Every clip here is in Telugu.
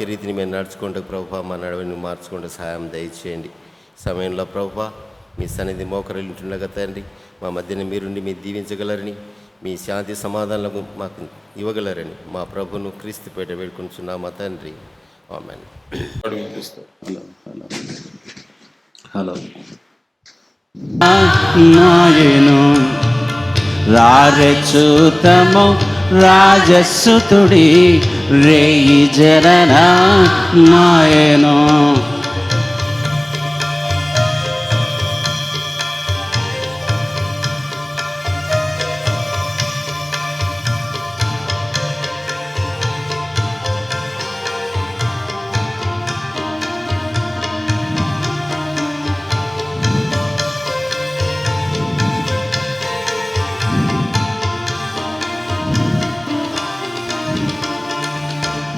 వాక్య రీతిని మేము నడుచుకుంటూ ప్రభా మా నడవని మార్చుకుంటూ సహాయం దయచేయండి. సమయంలో ప్రభా మీ సన్నిధి మోకరిల్లుంటుండగా తండ్రి మా మధ్యన మీరుండి మీరు దీవించగలరని, మీ శాంతి సమాధానాలకు మాకు ఇవ్వగలరని మా ప్రభును క్రీస్తుపేట వేడుకుంటున్నామా తండ్రి. ఆమేన్. హలో నాయను రారచూతము రాజసుతుడి రేయి జరన నాయను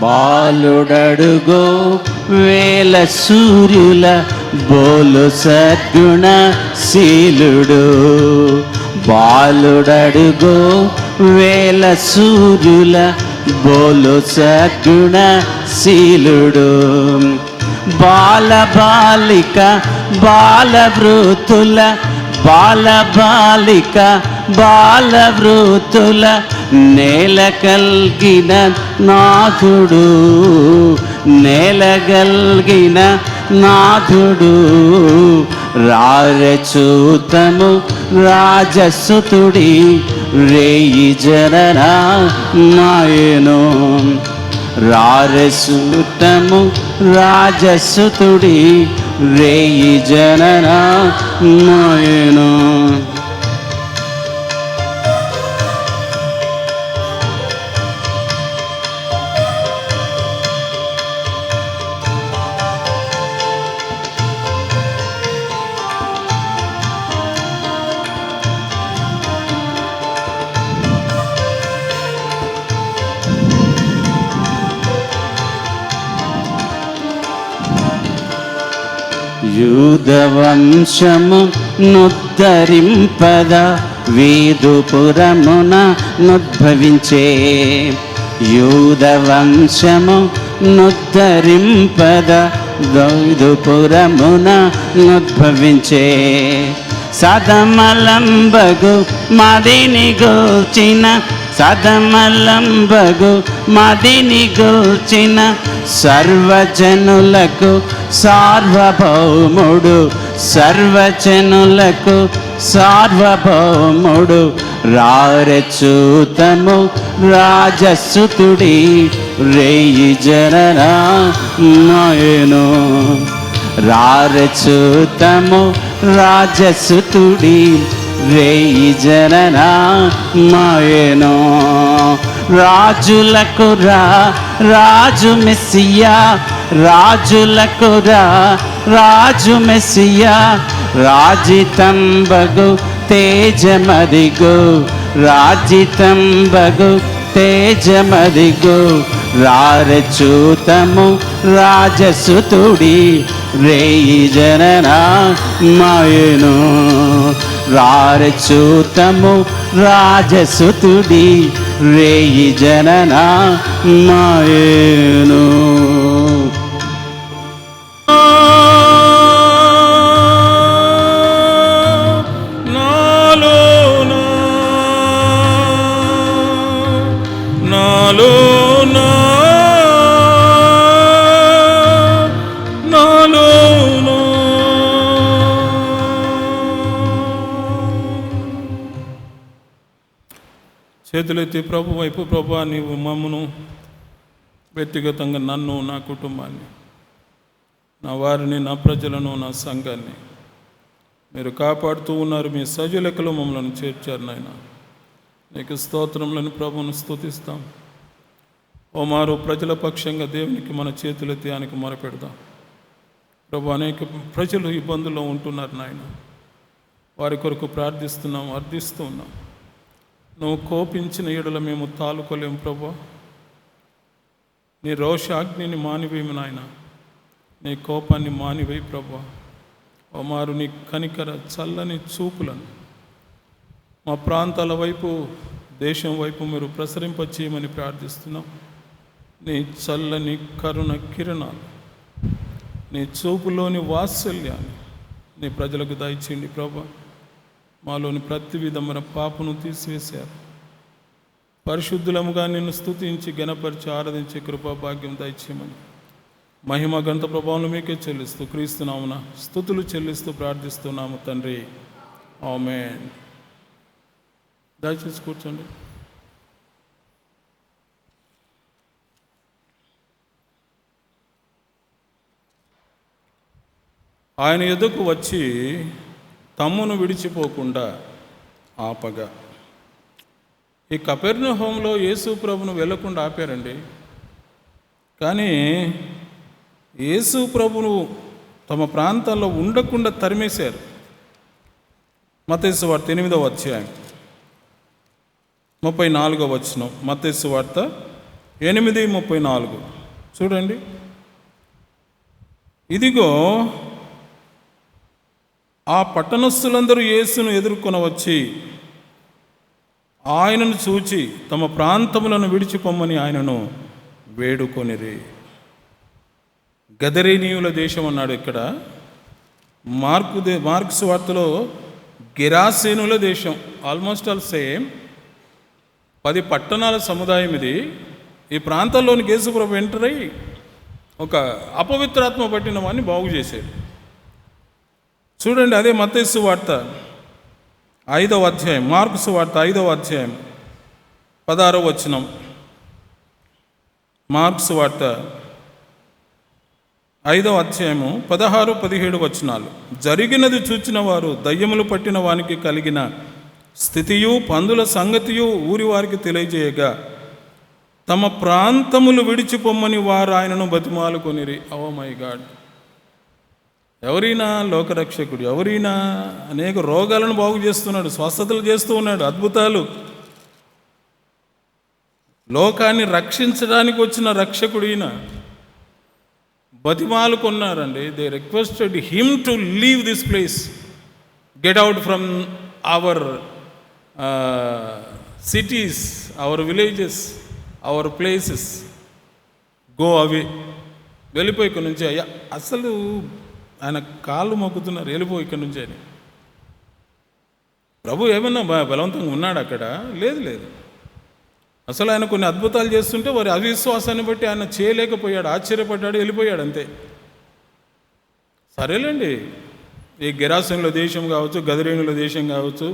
బాలుడడుగో వేల సూర్యుల బోలు సద్గుణ శీలుడు. బాలుడడుగో వేల సూర్యుల బోలు సద్గుణ శీలుడు. బాలబాలిక బాలవృతుల బాలబాలిక బాలవృతుల నేల కల్గిన నాథుడు. నేల గల్గిన నాథుడు రారచూతము రాజసుతుడి రేయి జనన నాయను. రారసూతము రాజసుతుడి రేయి జనన నాయను. యూదవంశము నుద్ధరింపద వీదుపురమున నుద్భవించే. యూదవంశము నుద్ధరింపద వీదుపురమున నుద్భవించే. సదమలంబగు మదిని గూర్చిన సదమలంబగు మదిని గూర్చిన సర్వజనులకు సార్వభౌముడు. సర్వజనులకు సార్వభౌముడు రారచూతము రాజసుతుడి రేయి జనన నాయను. రారచూతము రాజసుతుడి రేయి జనన నాయను. రాజులకు రాజు మెస్సియా రాజులకు రాజు మెస్సియా. రాజితంబగు తేజమదిగో రాజితంబగు తేజమదిగో. రారచూతము రాజసుతుడి రేయి జనన నాయను. రారచూతము రాజసుతుడి రేయి జనన నాయను. చేతులెత్తి ప్రభు వైపు, ప్రభు నీవు మమ్మను వ్యక్తిగతంగా నన్ను, నా కుటుంబాన్ని, నా వారిని, నా ప్రజలను, నా సంఘాన్ని మీరు కాపాడుతూ ఉన్నారు. మీ సజీలకలో మమ్మల్ని చేర్చారు నాయన. నీకు స్తోత్రములను ప్రభువును స్తుతిస్తాం. ఓ మారు ప్రజల పక్షంగా దేవునికి మన చేతులెత్తి ఆయనకు మొరపెడదాం. ప్రభు అనేక ప్రజలు ఇబ్బందుల్లో ఉంటున్నారు నాయన. వారి కొరకు ప్రార్థిస్తున్నాం, అర్థిస్తూ ఉన్నాం. నువ్వు కోపించిన ఎడల మేము తాలుకోలేము ప్రభు. నీ రోషాగ్నిని మానివేయము నాయన. నీ కోపాన్ని మానివేయి ప్రభు. ఓ మారు నీ కనికర చల్లని చూపులను మా ప్రాంతాల వైపు, దేశం వైపు మీరు ప్రసరింపచేయమని ప్రార్థిస్తున్నాం. నీ చల్లని కరుణ కిరణాలు, నీ చూపులోని వాత్సల్యాన్ని నీ ప్రజలకు దయచేయండి ప్రభా. మాలోని ప్రతి విధమైన పాపను తీసివేశారు. పరిశుద్ధులముగా నిన్ను స్తుతించి గణపరిచి ఆరాధించే కృపా భాగ్యం దయచేయమని మహిమ గంత ప్రభావం మీకే చెల్లిస్తూ క్రీస్తునామున స్తుతులు చెల్లిస్తూ ప్రార్థిస్తున్నాము తండ్రి. ఆమేన్. దయచేసి కూర్చోండి. ఆయన ఎదుకు వచ్చి తమ్మును విడిచిపోకుండా ఆపగా. ఈ కపెర్నహూములో యేసు ప్రభును వెళ్లకుండా ఆపారండి. కానీ యేసు ప్రభును తమ ప్రాంతాల్లో ఉండకుండా తరిమేశారు. మత్తయి సువార్త 8వ అధ్యాయం 34వ వచనం. మత్తయి సువార్త 8:34 చూడండి. ఇదిగో ఆ పట్టణస్థులందరూ యేసును ఎదుర్కొని వచ్చి ఆయనను చూచి తమ ప్రాంతములను విడిచిపోమ్మని ఆయనను వేడుకొనిరి. గదరేనీయుల దేశం అన్నాడు ఇక్కడ. మార్క్స్ వార్తలో గెరాసేనుల దేశం. Almost all same. 10 పట్టణాల సముదాయం ఇది. ఈ ప్రాంతాల్లోని యేసుప్రభు ఎంటర్ అయ్యి ఒక అపవిత్రాత్మ పట్టిన వాడిని బాగు చేశాడు. చూడండి, అదే మత్తయి సువార్త 5వ అధ్యాయం, మార్క్స్ వార్త 5వ అధ్యాయం 16వ వచనం. మార్క్స్ వార్త 5వ అధ్యాయము 16-17 వచనాలు. జరిగినది చూచిన వారు దయ్యములు పట్టిన వానికి కలిగిన స్థితియు పందుల సంగతియు ఊరి వారికి తెలియజేయగా తమ ప్రాంతములు విడిచిపోమ్మని వారు ఆయనను బతిమాలుకొనిరి. Oh my God! ఎవరైనా లోకరక్షకుడు, ఎవరైనా అనేక రోగాలను బాగు చేస్తున్నాడు, స్వస్థతలు చేస్తూ ఉన్నాడు, అద్భుతాలు. లోకాన్ని రక్షించడానికి వచ్చిన రక్షకుడు ఈయన. బతిమాలుకున్నారండి. They requested him to leave this place, get out from our cities, our villages, our places, go away. వెళ్ళిపోయి ఇక్కడ నుంచి. అయ్యా, అసలు ఆయన కాళ్ళు మొక్కుతున్నారు, వెళ్ళిపోయి ఇక్కడ నుంచి అని. ప్రభు ఏమన్నా బలవంతంగా ఉన్నాడు అక్కడ? లేదు. అసలు ఆయన కొన్ని అద్భుతాలు చేస్తుంటే వారి అవిశ్వాసాన్ని బట్టి ఆయన చేయలేకపోయాడు, ఆశ్చర్యపడ్డాడు, వెళ్ళిపోయాడు అంతే. సరేలేండి, ఈ గెరాసేనుల దేశం కావచ్చు, గదరేనుల దేశం కావచ్చు,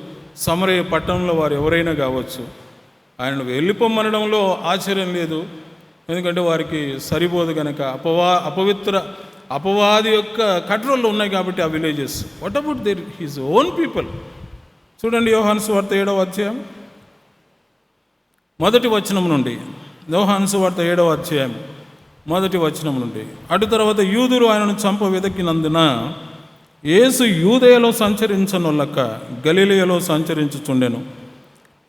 సమరయ పట్టణంలో వారు ఎవరైనా కావచ్చు, ఆయనను వెళ్ళిపోమనడంలో ఆశ్చర్యం లేదు. ఎందుకంటే వారికి సరిపోదు కనుక. అపవాది యొక్క కంట్రోల్లో ఉన్నాయి కాబట్టి ఆ villages. What about their his own people? చూడండి, యోహాను సువార్త 7వ అధ్యాయం 1వ వచనం నుండి. యోహాను సువార్త 7వ అధ్యాయం 1వ వచనం నుండి. అటు తర్వాత యూదులు ఆయనను చంప వెదకినందున యేసు యూదయలో సంచరించనొల్లక గలిలయలో సంచరించుచుండెను.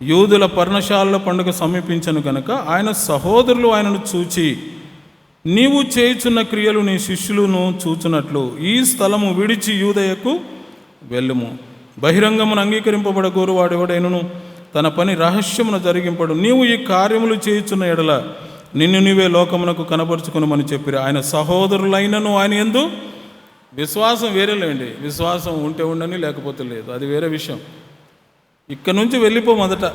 యూదుల పర్ణశాలల పండుగ సమీపించను కనుక ఆయన సహోదరులు ఆయనను చూచి, నీవు చేయుచున్న క్రియలు నీ శిష్యులను చూచున్నట్లు ఈ స్థలము విడిచి యూదయకు వెళ్ళుము. బహిరంగమును అంగీకరింపబడగోరు వాడెవడైనను తన పని రహస్యమున జరిగింపడు. నీవు ఈ కార్యములు చేయుచున్న ఎడల నిన్ను నీవే లోకమునకు కనపరుచుకునమని చెప్పిరి. ఆయన సహోదరులైనను ఆయన యందు విశ్వాసం వేరేలేండి. విశ్వాసం ఉంటే ఉండని, లేకపోతే లేదు, అది వేరే విషయం. ఇక్కడ నుంచి వెళ్ళిపో. మొదట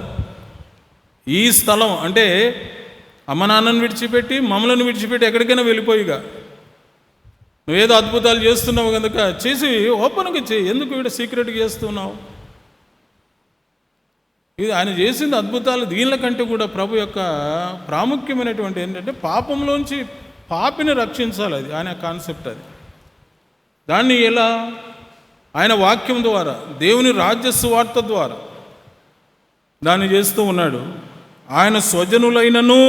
ఈ స్థలం అంటే అమ్మ నాన్నను విడిచిపెట్టి, మమ్మలను విడిచిపెట్టి ఎక్కడికైనా వెళ్ళిపోయిగా. నువ్వేదో అద్భుతాలు చేస్తున్నావు కనుక చేసి ఓపెన్గా చేయి. ఎందుకు వీడు సీక్రెట్గా చేస్తున్నావు? ఇది ఆయన చేసిన అద్భుతాలు. దీనిల కంటే కూడా ప్రభు యొక్క ప్రాముఖ్యమైనటువంటి ఏంటంటే పాపంలోంచి పాపిని రక్షించాలి. అది ఆయన కాన్సెప్ట్. అది దాన్ని ఎలా? ఆయన వాక్యం ద్వారా, దేవుని రాజ్య సువార్త ద్వారా దాన్ని చేస్తూ ఉన్నాడు. ఆయన స్వజనులైనను.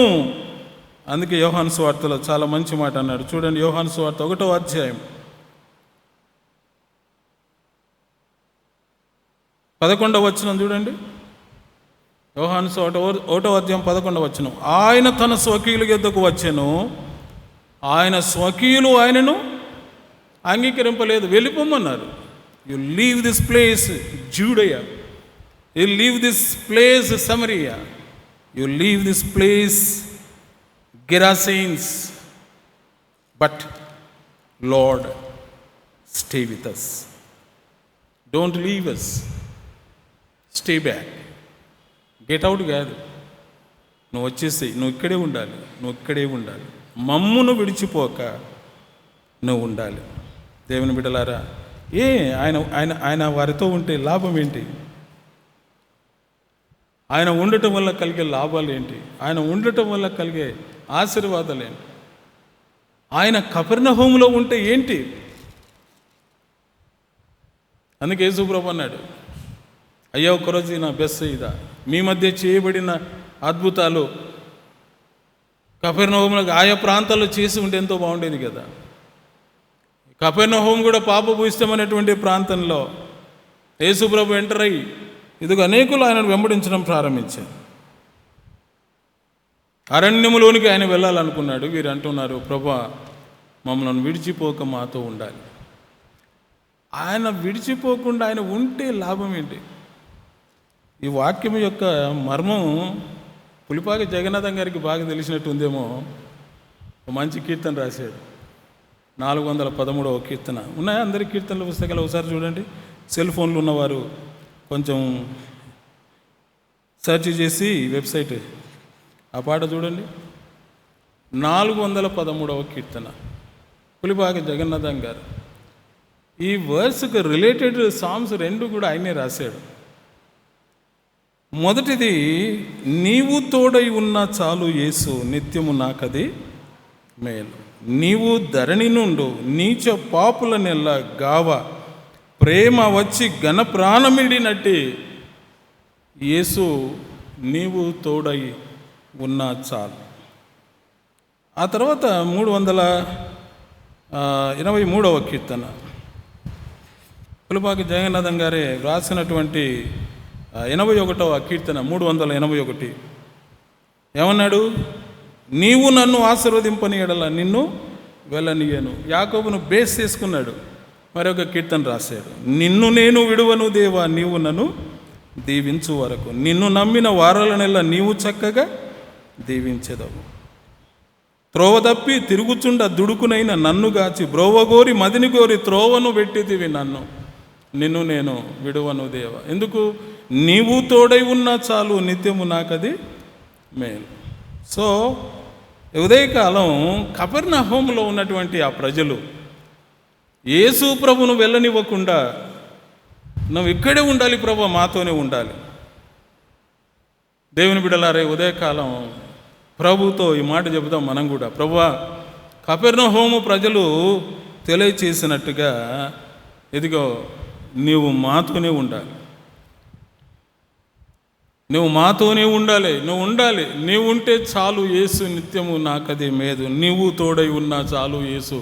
అందుకే యోహాను సువార్తలో చాలా మంచి మాట అన్నాడు. చూడండి, యోహాను సువార్త 1వ అధ్యాయం 11వ వచనం చూడండి. యోహాను సువార్త 1వ అధ్యాయం 11వ వచనం. ఆయన తన స్వకీయుల యొద్దకు వచ్చెను, ఆయన స్వకీయులు ఆయనను అంగీకరింపలేదు, వెళ్ళిపోమన్నారు. You leave this place Judea, you leave this place Samaria, you leave this place Gerasenes, but Lord, stay with us. Don't leave us. Stay back. Get out కాదు, నువ్వు వచ్చేసి నువ్వు ఇక్కడే ఉండాలి, నువ్వు ఇక్కడే ఉండాలి, మమ్మును విడిచిపోక నువ్వు ఉండాలి. దేవుని బిడ్డలారా, ఆయన ఆయన ఆయన వారితో ఉంటే లాభం ఏంటి? ఆయన ఉండటం వల్ల కలిగే లాభాలు ఏంటి? ఆయన ఉండటం వల్ల కలిగే ఆశీర్వాదాలు ఏంటి? ఆయన కపెర్నహూములో ఉంటే ఏంటి? అందుకే యేసుప్రభు అన్నాడు, అయ్యో కొరజీ నా బెస్సయిదా, మీ మధ్య చేయబడిన అద్భుతాలు కపెర్నహూములో ఆయా ప్రాంతాల్లో చేసి ఉంటే ఎంతో బాగుండేది కదా. కపెర్నహూము కూడా పాపభూయిష్టమైనటువంటి ప్రాంతంలో యేసుప్రభు ఎంటర్ అయ్యి ఇదిగో అనేకులు ఆయనను వెంబడించడం ప్రారంభించారు. అరణ్యములోనికి ఆయన వెళ్ళాలనుకున్నాడు. వీరు అంటున్నారు, ప్రభా మమ్మల్ని విడిచిపోక మాతో ఉండాలి. ఆయన విడిచిపోకుండా ఆయన ఉంటే లాభం ఏంటి? ఈ వాక్యం యొక్క మర్మం పులిపాక జగన్నాథం గారికి బాగా తెలిసినట్టు ఉందేమో. ఒక మంచి కీర్తన రాశాడు, 413వ కీర్తన. ఉన్నాయా అందరి కీర్తనల పుస్తకాలు? ఒకసారి చూడండి. సెల్ ఫోన్లు ఉన్నవారు కొంచెం సెర్చ్ చేసి వెబ్సైట్ ఆ పాట చూడండి. 413వ కీర్తన, పులిపాక జగన్నాథం గారు. ఈ వర్స్కి రిలేటెడ్ సాంగ్స్ 2 కూడా ఆయనే రాశాడు. మొదటిది, నీవు తోడై ఉన్న చాలు యేసు నిత్యము నాకది మేలు. నీవు ధరణి నుండు నీచ పాపుల నెల్ల గావ ప్రేమ వచ్చి ఘన ప్రాణమిడినట్టి యేసు నీవు తోడై ఉన్న చాలు. ఆ తర్వాత 383వ కీర్తన, పులిపాక జగన్నాథం గారే రాసినటువంటి 81వ కీర్తన 381. ఏమన్నాడు? నీవు నన్ను ఆశీర్వదింపని ఎడల నిన్ను వెళ్ళనియను. యాకోబును బేస్ చేసుకున్నాడు. మరొక కీర్తన రాశాడు, నిన్ను నేను విడువను దేవా నీవు నన్ను దీవించు వరకు. నిన్ను నమ్మిన వారాలనెల్లా నీవు చక్కగా దీవించెదవు. త్రోవ తప్పి తిరుగుచుండ దుడుకునైన నన్ను గాచి బ్రోవగోరి మదిని గోరి త్రోవను పెట్టితివి నన్ను. నిన్ను నేను విడువను దేవా. ఎందుకు? నీవు తోడై ఉన్నా చాలు నిత్యము నాకది మేలు. సో ఉదయకాలం కపెర్నహూములో ఉన్నటువంటి ఆ ప్రజలు యేసు ప్రభును వెళ్ళనివ్వకుండా, నువ్వు ఇక్కడే ఉండాలి ప్రభు, మాతోనే ఉండాలి. దేవుని బిడ్డలారే, ఉదయకాలం ప్రభుతో ఈ మాట చెబుతాం మనం కూడా. ప్రభువా, కపెర్నహూము ప్రజలు తెలియచేసినట్టుగా ఇదిగో నీవు మాతోనే ఉండాలి, నువ్వు మాతోనే ఉండాలి, నువ్వు ఉండాలి. నీవు ఉంటే చాలు యేసు నిత్యము నాకది మేలు. నీవు తోడై ఉన్నా చాలు యేసు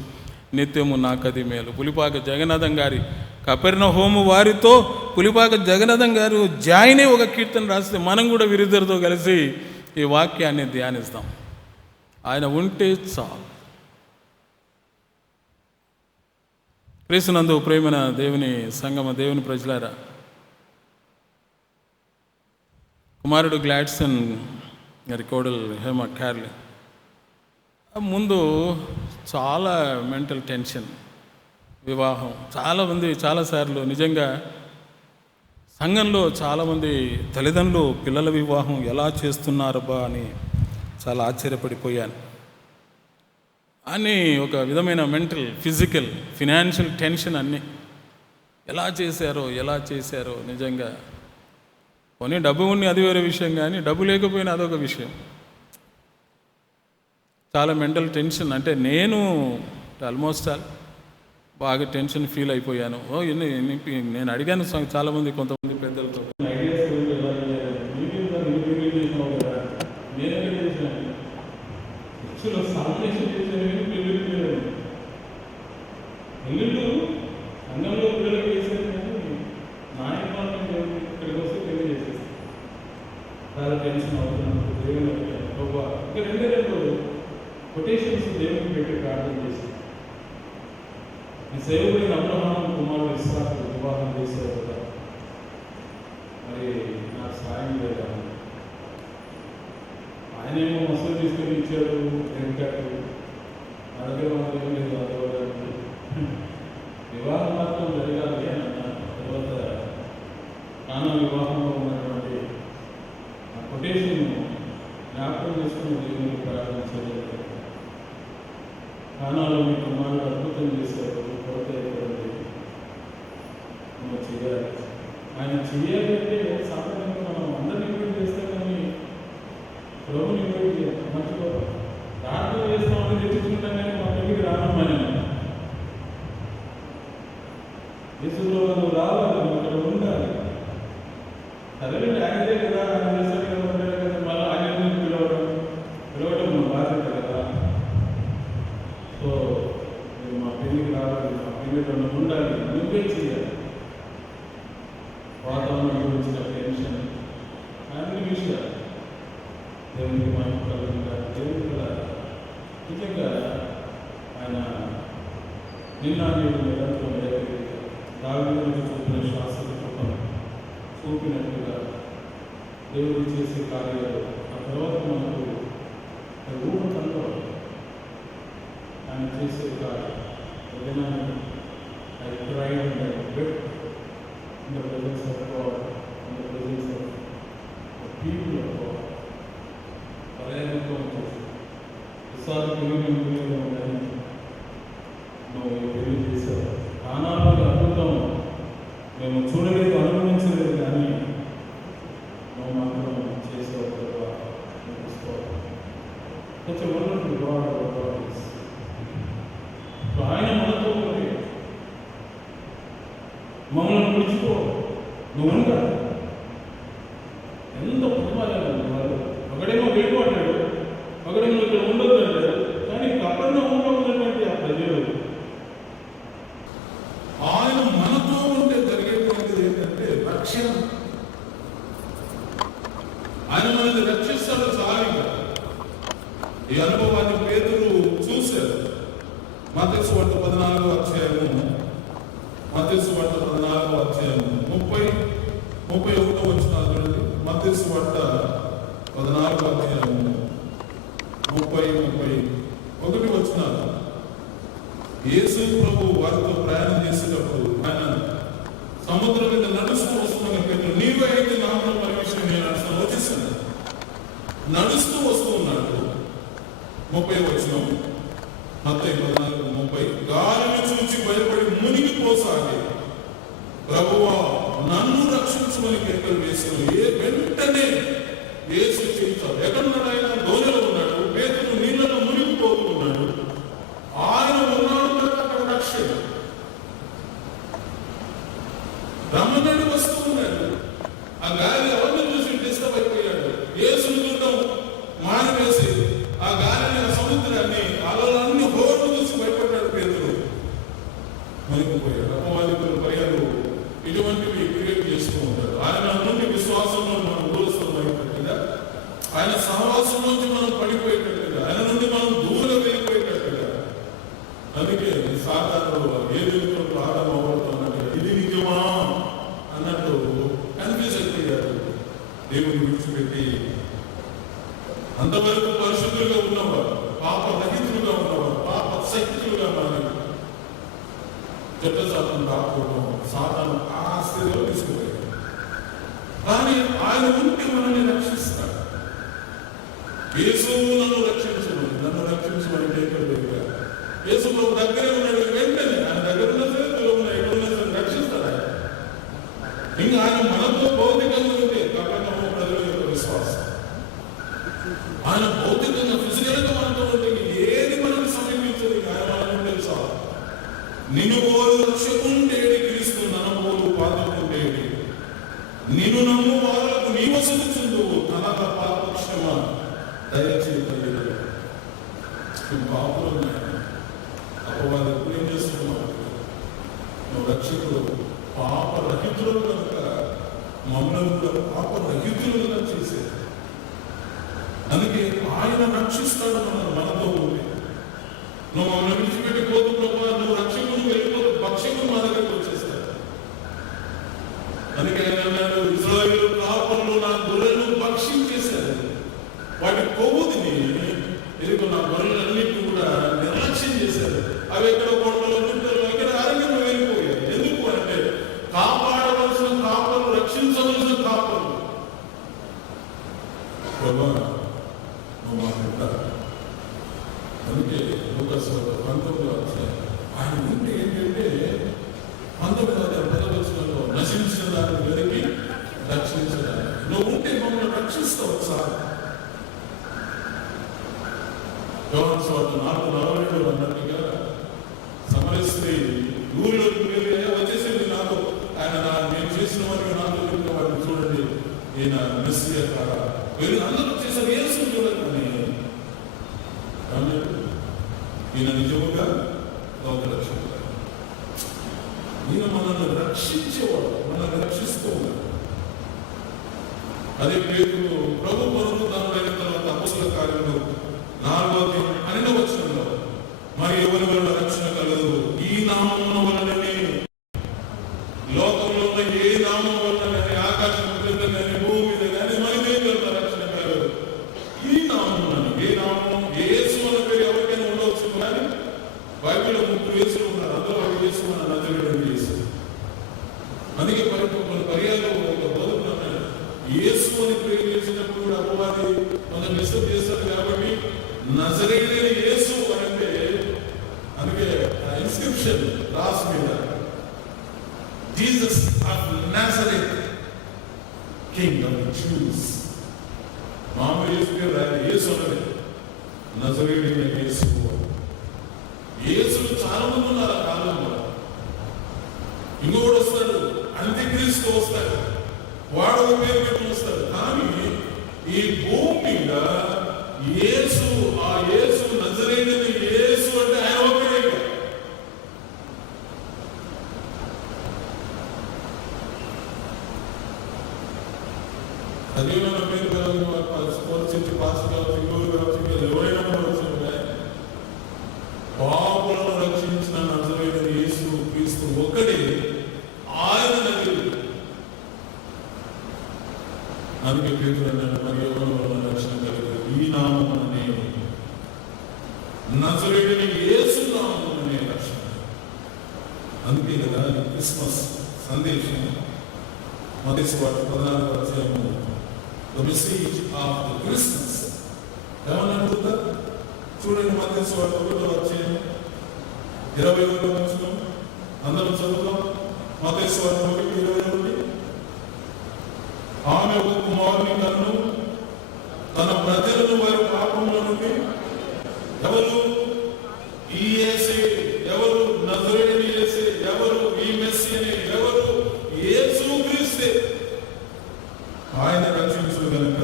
నిత్యము నాకది మేలు. పులిపాక జగన్నాథం గారి కపెర్నహూము వారితో పులిపాక జగన్నాథం గారు జాయినే ఒక కీర్తన రాస్తే మనం కూడా వీరిద్దరితో కలిసి ఈ వాక్యాన్ని ధ్యానిస్తాం. ఆయన ఉంటే చాలు. క్రీస్తునందు ప్రేమైన దేవుని సంగమ, దేవుని ప్రజలారా, కుమారుడు గ్లాడ్సన్ గారి కోడలు హేమ క్యార్లీ ముందు చాలా మెంటల్ టెన్షన్, వివాహం. చాలామంది చాలాసార్లు నిజంగా సంఘంలో చాలామంది తల్లిదండ్రులు పిల్లల వివాహం ఎలా చేస్తున్నారబ్బా అని చాలా ఆశ్చర్యపడిపోయాను. అని ఒక విధమైన మెంటల్, ఫిజికల్, ఫినాన్షియల్ టెన్షన్ అన్నీ ఎలా చేశారో నిజంగా. పోనీ డబ్బు ఉన్ని అది వేరే విషయం, కానీ డబ్బు లేకపోయినా అదొక విషయం. చాలా మెంటల్ టెన్షన్. అంటే నేను ఆల్మోస్ట్ బాగా టెన్షన్ ఫీల్ అయిపోయాను. నేను అడిగాను చాలామంది, కొంతమంది పెద్దలతో, సంఘంలో పిల్లలకి చేసేది నా ఇన్వాల్వ్మెంట్ ఇక్కడికి వస్తే పెళ్లి చేసేస్తాను. చాలా టెన్షన్ అవుతున్నాను. దేవుని ఇంకా 2 కొటేషన్స్ దేవునికి పెట్టి ప్రార్థన చేసి, ఈ సేవకుడిని అబ్రహాము కుమారుడు ఇస్సాకు వివాహం చేశారు కదా, మరి నాకు సాయం లేదా? ఆయనేమో మసలు తీసుకొని ఇచ్చాడు వెంకట్టు అలాగే మనకి లేదు అదవడానికి వివాహం మాత్రం జరగాలి అని అన్నాను. తర్వాత నాన్న వివాహంలో ఉన్నటువంటి ఆ కొటేషన్ జ్ఞాపకం చేసుకుని దేవునికి ప్రార్థించలేదు. కానాలో మీ కుమారుడు అద్భుతం చేశారు, కొరత ఏర్పడింది, నువ్వు చేయాలి. ఆయన చేయాలంటే సాధారణంగా మనం అందరినీ ఇన్వైట్ చేస్తాం, కానీ ప్రభుని ఇన్వైట్ చేయాలి. మంచిగా ప్రార్థన చేస్తామని తెచ్చుకుంటాం, కానీ మా పెళ్ళికి రానమ్మని యేసులో నువ్వు రావాలి, నువ్వు అక్కడ ఉండాలి. సరేనండి, ఆయనదే కదా, ఆయన చేశారు కదా, ఉంటాడు కదా, మళ్ళీ ఆయన పిలవడం మన బాధ్యత కదా. సో మీరు మా పెళ్ళికి రావాలి, మా పెళ్ళిలో నువ్వు ఉండాలి, నువ్వే చేయాలి. వాతావరణం గురించిన టెన్షన్ అన్ని విషయాలు దేవునికి మాట్లాడుతుందా దేవుని కూడా నిజంగా ఆయన నిన్న నేను నిరంతరం దావిని చూపిన శాస్త్రం చూపినట్టుగా దేవుడు చేసే కార్యాలు ఆ తర్వాత మనకు ఊహకంలో ఆయన చేసే కార్యం I cried and I wept in the presence of God, in the presence of the people of God. పర్యాటకం విశాల పిల్లలు ఉన్నాయి. నువ్వు పెళ్లి చేశావు, ఆనాడు అద్భుతం మేము చూడలేదు, అనుభవించలేదు, కానీ నువ్వు మాత్రం చేసావు కదా. కొంచెం వండర్ఫుల్ గాడ్ ఆయన మనతో ఉంటే మమ్మల్ని విడిచిపో, నువ్వు ఉండా. ఎంత పుట్టుమారాలి వాళ్ళు. ఒకడేమో వెళ్ళు అంటాడు, ఒకడేమో ఇక్కడ ఉండదు అంటాడు, కానీ కపెర్నహూములో ఉన్నటువంటి ఆ ప్రజలు ఆయన మనతో ఉంటే జరిగేటువంటిది ఏంటంటే రక్షణ. ఆయన మనల్ని రక్షిస్తాడు చాలు. ఈ అనుభవాన్ని పేతురు చూశారు. మత్తయి సువార్త 14వ అధ్యాయము, మత్తయి సువార్త 14వ అధ్యాయము 30-31 వచనాలు చూడండి. మత్తయి సువార్త 14వ అధ్యాయము 30-31 వచనాలు. యేసు ప్రభు వారితో ప్రయాణం చేసేటప్పుడు ఆయన సముద్రం మీద నడుస్తూ వస్తున్న పేతురు, నీవే అయితే నామమున పరమేశ్వరుని నేను వచ్చేసాను. నడుస్తూ వస్తూ ఉన్నాడు. 30వ వచనం, మత్తయి 14:30. గాలిని చూచి భయపడి మునిగిపోసాగి, ప్రభువా నన్ను రక్షించమని కేకలు వేశారు. వెంటనే యేసు చెప్తాడు. ఎక్కడున్నాడు ఆయన? దోణిలో ఉన్నాడు. పేతురు నీళ్ళలో మునిగిపోతున్నాడు. ఆయన ఉన్నాడు కదా అక్కడ రక్షణ. రమ్మనుడు వస్తూ ఉన్నాడు. ఆ గాలి ఎవరిని చూసి డిస్టర్బ్ అయిపోయాడు. యేసుని చూడడం మానివేసి ఆ గాలిని, ఆ సముద్రాన్ని, అలలన్నీ హోర్లు చూసి భయపడ్డాడు పేతురు. మునిగిపోయాడు. అపవాదికులు భయాలు ఇటువంటివి క్రియేట్ చేస్తూ ఉంటారు. ఆయన నుండి విశ్వాసంలో మనం దూరమైపోయేటట్టుగా, ఆయన సహవాసం నుంచి మనం పడిపోయేటట్టుగా, ఆయన నుండి మనం దూరం వెళ్ళిపోయేటట్టుగా. అందుకే సాధారణంలో ఏది ఆరంభం అవుతున్నట్టుగా ఇది నిజమా అన్నట్టు కన్ఫ్యూజ్ అయిపోయారు. దేవుని విడిచిపెట్టి అంతవరకు పరిశుద్ధులుగా ఉన్నవారు, పాప రహితులుగా ఉన్నవారు, పాప సహితులుగా మారి జట్టశాతం రాకపోవడం, సాతాను ఆ స్థితిలో తీసుకుపోయాడు. కానీ ఆయన ఉంటే మనల్ని రక్షిస్తాడు. యేసు నన్ను రక్షించమని కేకలు. యేసు ప్రభు దగ్గరే ఉన్నాడు. వెంటనే ఆయన దగ్గర ఉన్న సరే, దూరం ఎక్కడున్నా సరే రక్షిస్తాడు ఆయన. ఇంకా ఆయన మనతో భౌతికంగా ఉంటే కపెర్నహూము ప్రజల యొక్క విశ్వాసం. ఆయన భౌతికంగా ఫిజికల్గా మనతో ఉంటే ఏది మనకు సమీపించదు. ఆయన మనం తెలుసా, నిన్ను పోలు రక్షకుండేది క్రీస్తు, ననబోలు పాదకుండేది. నిన్ను నమ్ము వాళ్ళకు నీ వసతి చెందువు, తనక పాపక్షమ దయచేతలేదు. పాపలు ఉన్నాయి. అపవాదకులు ఏం చేస్తున్నావు? నువ్వు రక్షకుడు, పాపరహితులు కనుక మమ్మల్ని కూడా పాపరహితులుగా చేసేది. అందుకే ఆయన రక్షిస్తాడు మనతో ఉండి. నువ్వు మమ్మల్ని విడిచిపెట్టిపోతు ప్రభావ, నువ్వు రక్షకుడు వెళ్ళిపోతు, భక్షకుడు మా దగ్గరకు వచ్చేస్తాడు. అందుకే ఆయన అన్నాడు, ఇశ్రాయేలు కాపరులు నా గొర్రెలను భక్షించేశారు, వాటి కొవ్వు పనులన్నింటినీ కూడా నిర్లక్ష్యం చేశారు. అవి ఎక్కడ కొండలో గుట్టలో ఎక్కడ అరణ్యంలో వెళ్ళిపోయాయి. ఎందుకు అంటే కాపాడవలసిన కాపలు, రక్షించవలసిన కాపలు ప్రభా నువ్వు మాకు ఉంటారు. అందుకే లూకాసు 19 ఆయన ఉంటే ఏంటంటే 19 నశించిన దాన్ని వెలికి రక్షించడానికి నువ్వు ఉంటే మమ్మల్ని రక్షిస్తావు. సార్ యోహాను సువార్త 4:42 అన్నట్టుగా సమరస్త్రీ ఊరిలోకి వెళ్ళి వచ్చేసింది నాతో, ఆయన నేను చేసిన వారికి నాతో చెప్పిన వారిని చూడండి, ఈయన మెస్సియా కాదా వెళ్ళి అందరూ చేశారు. యేసు చూడగానే ఈయన నిజముగా లోక రక్షకుడు, ఈయన మనల్ని రక్షించేవాడు, మనల్ని రక్షిస్తూ ఉన్నాడు. అదే పేతురు ప్రభు పునరుద్ధానుడైన తర్వాత అపొస్తలుల కార్యములు 4:12 మరి ఎవరి వలన రక్షణ కలదు, ఈ నామమున వలననే, లోకంలో ఉన్న ఏ నామం వలన కానీ, ఆకాశం క్రింద కానీ, భూమి మీద కానీ మరి దేని వలన రక్షణ కలదు, ఈ నామమున. ఏ నామం? యేసు అన్న పేరు ఎవరికైనా ఉండవచ్చు, కానీ బైబిల్లో 3 యేసులు ఉన్నారు. అందులో ఒక యేసు మన నజరేయుడైన యేసు. అందుకే కొన్ని పర్యాలు ఒక బోధకుడు యేసు అని పేరు చేసినప్పుడు కూడా అపవాది కొంత మిస్టేక్ చేస్తారు. కాబట్టి నజరేయుడైన యేసు అని అంటే, అందుకే ఇన్స్క్రిప్షన్ రాసి మీద Jesus of Nazareth king of the juice. మామూలు యేసు పేరు రాదు, యేసు అన్నది నజరేయుడైన యేసు. యేసులు చాలా మంది ఉన్నారు ఆ కాలంలో. ఇంకొకడు వస్తాడు, అంత్యక్రీస్తు వస్తాడు, వాడు పేరు పెట్టి వస్తాడు. కానీ ఈ భూమి మీద యేసు, ఆ యేసు నజరేయుడైన యేసు అంటే ఆయన ఒక్కడే. అదేమైనా పేరు పరిస్థితి పాస్ కావచ్చు, ఇంకోరు కావచ్చు, ఎవరైనా కావచ్చు, పాపులను రక్షించిన నజరేయుడైన యేసు క్రీస్తు ఒక్కడే, ఆయన నజరేయుడు. అందుకే పేతురు అన్నాడు, మరి ఎవరి వలన రక్షణ కలదు, ఈ నామముననే, నజరేయుడైన యేసు నామముననే రక్షణ. అందుకే కదా క్రిస్మస్ సందేశం మత్తయి సువార్త 14 the message of the Christmas. ఏమన్నా అడుగుతారు చూడండి, మత్తయి సువార్త 1:21 అందరం చదువుతాం. మత్తయి సువార్త 1:22 ఆమె ఒక కుమారుని కన్ను, తన ప్రజలను వారి పాపముల నుండి. ఎవరు ఈ యేసే? ఎవరు నజరేయుడైన యేసే? ఎవరు ఈ మెస్సియనే? ఎవరు? యేసు క్రీస్తే. ఆయన రక్షించును గనుక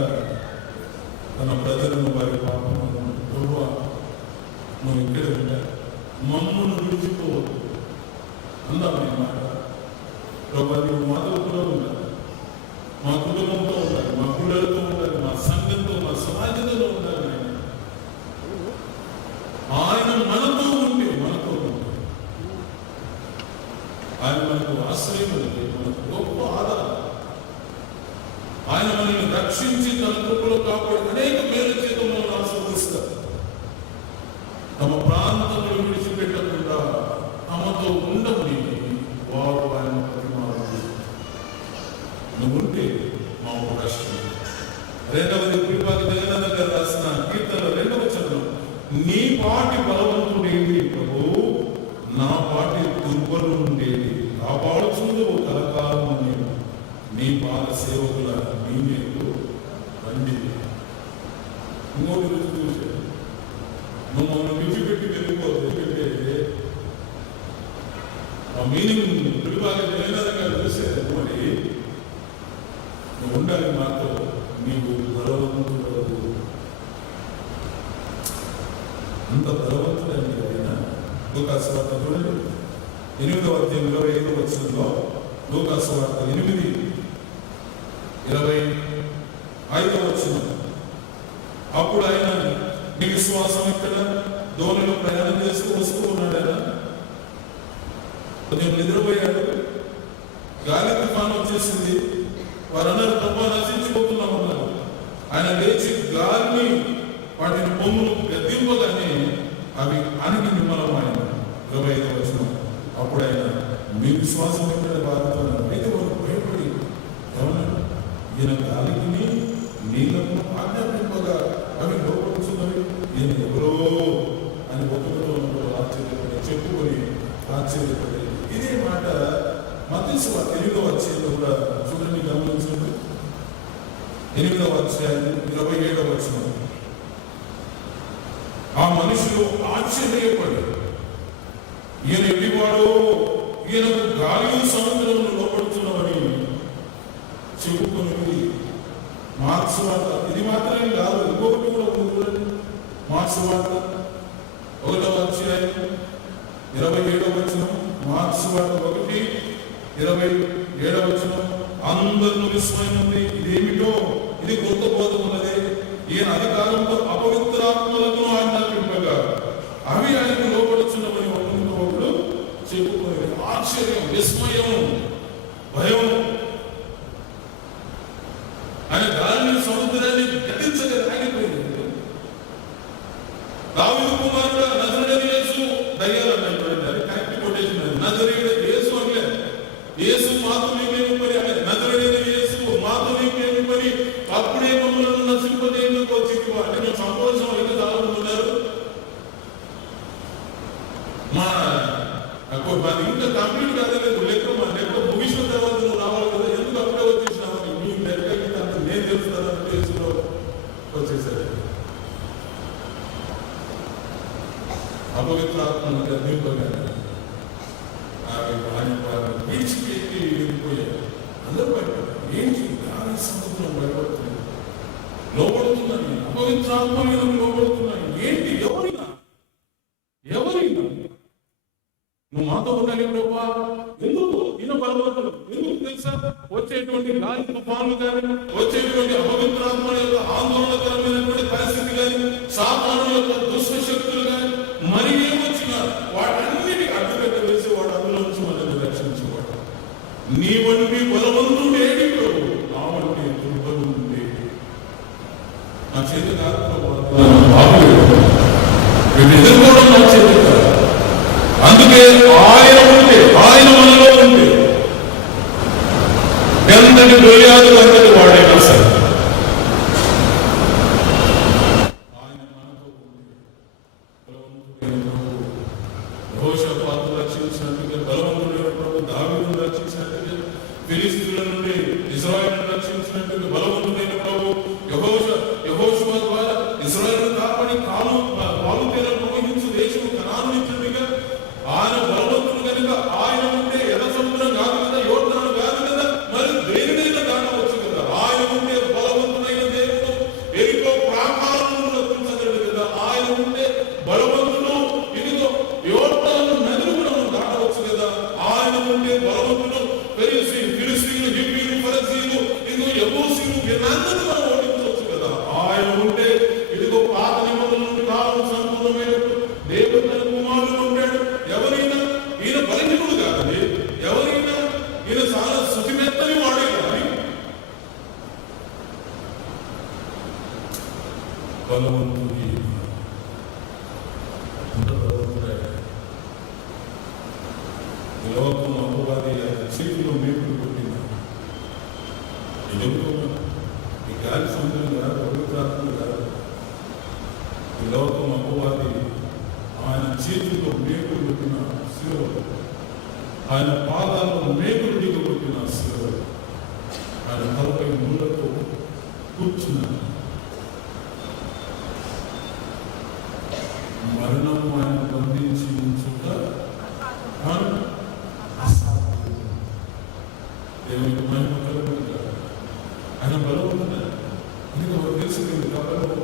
తన ప్రజలను వారి పాపముల నుండి. ప్రభువా నువ్వు ఇక్కడే ఉంటా, మమ్మను విడిచిపోవద్దు అందామని మాట. ప్రభా నువ్వు మాతో కూడా ఉండాలి, మా కుటుంబంతో ఉండాలి, మా పిల్లలతో ఉండాలి, మా సంఘంతో, మా సమాజంలో ఉండాలి. ఆయన మనతో ఉంటే, మనతో ఉంటే ఆయన మనకు ఆశ్రయం ఉంటే, మనకు గొప్ప ఆధారం. ఆయన మనల్ని రక్షించి తన కృపలో కాపాడి అనేక మేలు జీవితంలో ఆశీర్వదిస్తారు. తమ ప్రాంతంలో విడిచిపెట్టకుండా తమతో ఉండమని వారు ఆయన పరిమాణం. నువ్వుంటే మా రాష్ట్రం. 2వది పులిపాకి జగన్నాథ్ గారు రాసిన కీర్తనలో 2వ వచనం, నీ పాటి బలవంతుడేది ప్రభు, నా పాటి దుర్బలుండేది, కాపాడుచుందు కలకాలము నేను, నీ పాద సేవకుల నీ మీద రండి. ఇంకోటి రుచి చూసే నువ్వు మమ్మల్ని విడిచిపెట్టి వెళ్ళిపోదు. ఎందుకంటే ఆ మీనింగ్ పులిపాకి జగన్నాథ్ గారు చూసే మరి నువ్వు ఉండాలి మాతో, నీవు బలవంతుడవు. అంత బలవంతుడని ఆయన లూకాసు వార్త చూడండి 8:25 లూకాసు వార్త 8:25. అప్పుడు ఆయన నీ విశ్వాసం ఇక్కడ ధోనిలో ప్రయాణం చేస్తూ వస్తూ ఉన్నాడు. ఆయన కొంచెం నిద్రపోయాడు, గాలి తుఫాను వచ్చేసింది. వారందరూ ప్రభు నశించిపోతున్నామన్నారు. ఆయన లేచి గాలిని వాటిని పొమ్ములు గద్దింపగానే విశ్వాసం ఎక్కడ బాగుతున్నాను అయితే వారు భయపడి ఏమన్నా ఈయన గాలికి నీళ్లకు ఆజ్ఞాపింపగా అవి లోపడుతున్నవి ఈయన ఎవరో అని ఒకరితో ఆశ్చర్యపడి చెప్పుకొని ఆశ్చర్యపడి ఇదే మాట మత్తయి సువార్త 8వ అధ్యాయంలో కూడా చూడండి, గమనించండి. 8వ అధ్యాయం 27వ వచనం. ఆ మనుషులు ఆశ్చర్యపడి ఈయన ఎడివాడో, ఈయనకు గాలి సముద్రంలో లోపడుతున్నామని చెప్పుకొని మార్క్స్ వార్త ఇది మాత్రమే కాదు, ఇంకొకటి కూడా ఉంది చూడండి. మార్క్స్ వార్త 1వ అధ్యాయం 27వ వచనం. మార్క్స్ వార్త 1:27వ వచనం. అందరూ విస్మయం ఉంది, ఇదేమిటో, ఇది కొత్త బోధ ఉన్నదే. ఈయన అధికారంతో అపవిత్రాత్మలను ఆజ్ఞాపింపగా అవి ఆయనకు లోపడుచున్నవని ఒకరు చెప్పుకొని ఆశ్చర్యం, విస్మయం, భయం. ఆయన గాలిని సముద్రాన్ని గతించగా ఆగిపోయింది. దావీదు కుమారుడు నజరేయుడు యేసు దయ్యాలు అన్నట్టు కరెక్ట్ కొటేషన్. నజరేయుడు యేసు అంటే యేసు మాధుర్యం పని, నజరేయుడు యేసు మాధుర్యం పని అప్పుడే మమ్మల్ని నశింపజేయడానికి వచ్చి అంటే మేము సంతోషం అయితే చాలా ఉన్నారు. మాది ఇంకా కంప్లీట్ కాదలేదు, లెక్క మా లెక్క ముగిసిన తర్వాత నువ్వు రావాలి కదా, ఎందుకు అప్పుడే వచ్చేసినావు, మీకు లెక్క నేను తెలుస్తానంటే యేసులో వచ్చేసారు. అపవిత్రాత్మను నింపగానే విడిచిపెట్టి వెళ్ళిపోయారు. అందరూ భయపడ్డారు. ఏంటి గాలి సముద్రం భయపడుతుంది, లోపడుతున్నాయి, అపవిత్రాత్మలకు లోపడుతున్నాయి. ఏంటి, ఎవరైనా నువ్వు మాతో ఉండాలి ప్రభా. ఎందుకు ఈయన బలవంతుడు, ఎందుకు తెలుసా? వచ్చేటువంటి గాలి తుఫాన్లు కానీ, వచ్చేటువంటి అపవిత్రాత్మ యొక్క ఆందోళనకరమైనటువంటి పరిస్థితి కానీ, సాతాను యొక్క దుష్ట శక్తులు కానీ, మరి ఏమొచ్చినా వాటన్నిటి అడ్డుకట్ట వేసి వాడు అందులో నుంచి మనల్ని రక్షించేవాడు. నీ వంటి బలవంతుడేడి ప్రభు, నా వంటి దుర్బలుడే. నా చేతి కాదు ఎదుర్కోవడం నా చేతి కాదు. అందుకే ఆయన ఉంటే, ఆయన మనలో ఉంటే ఎంతటి దొరియాదు అంతటి వాడైనా సరే ఆయన మనతో యెహోషాపాతును రక్షించినట్టుగా, బలవంతుడైన ప్రభు దావీదును రక్షించినట్టుగా, ఫిలిష్తీయుల నుండి ఇశ్రాయేలును రక్షించినట్టుగా, బలవంతుడైన ప్రభు యెహోషువ ద్వారా ఇశ్రాయేలును కాపాడి పాలు తీరం ప్రవహించు దేశం కనాను ఇచ్చినట్టుగా ఆయన బలవంతుడు కనుక ఆయన ఉంటే ఎర్ర సముద్రం కాదు కదా, యోర్దాను కాదు కదా, మరి దేనినైనా దాటవచ్చు కదా. ఆయన ఉంటే బలవంతుడైన దేవుడు ఎరికో ప్రాకారమును రక్షించగలడు కదా. ఆయన ఉంటే బలవంతుడు ఇదిగో యోర్దాను నదిని కూడా దాటవచ్చు కదా. ఆయన ఉంటే బలవంతుడు ఫిలిష్తీయులు, హిబ్బీలు, ఫరసీయులు, ఇదిగో యెబూసీయులు వీరందరినీ మనం ఓడించవచ్చు కదా. ఆయన ఉంటే ఇదిగో పాత నిబంధనల నుండి కాలం సంపూర్ణమైనప్పుడు దేవుడు తన కుమారుడు ఉంటాడు. ఎవరైనా ఈయన బలహీనుడు కాదని, ఎవరైనా ఈయన చాలా శుతిమెత్తని వాడే కానీ బలవంతుడి లోకం అపవాది చేతిలో మేపులు కొట్టిన ఈ గాలి సముద్రం కాదు, పవిత్రాత్మలు కాదు. ఈ లోకం అపవాది ఆయన చేతుల్లో మేకులు కొట్టిన శిలువ, ఆయన పాదాలను మేకులు దిగబొట్టిన శిలువ, ఆయన తలపై ముళ్ళతో కూర్చున్న మరణం ఆయన బంధించి ఉంచుట అసాధ్యం. దేవునికి మహిమ కలుగుతుంది. ఆయన బలవంతుడు. ఇది ఒక తెలుసుకుంది కాబట్టి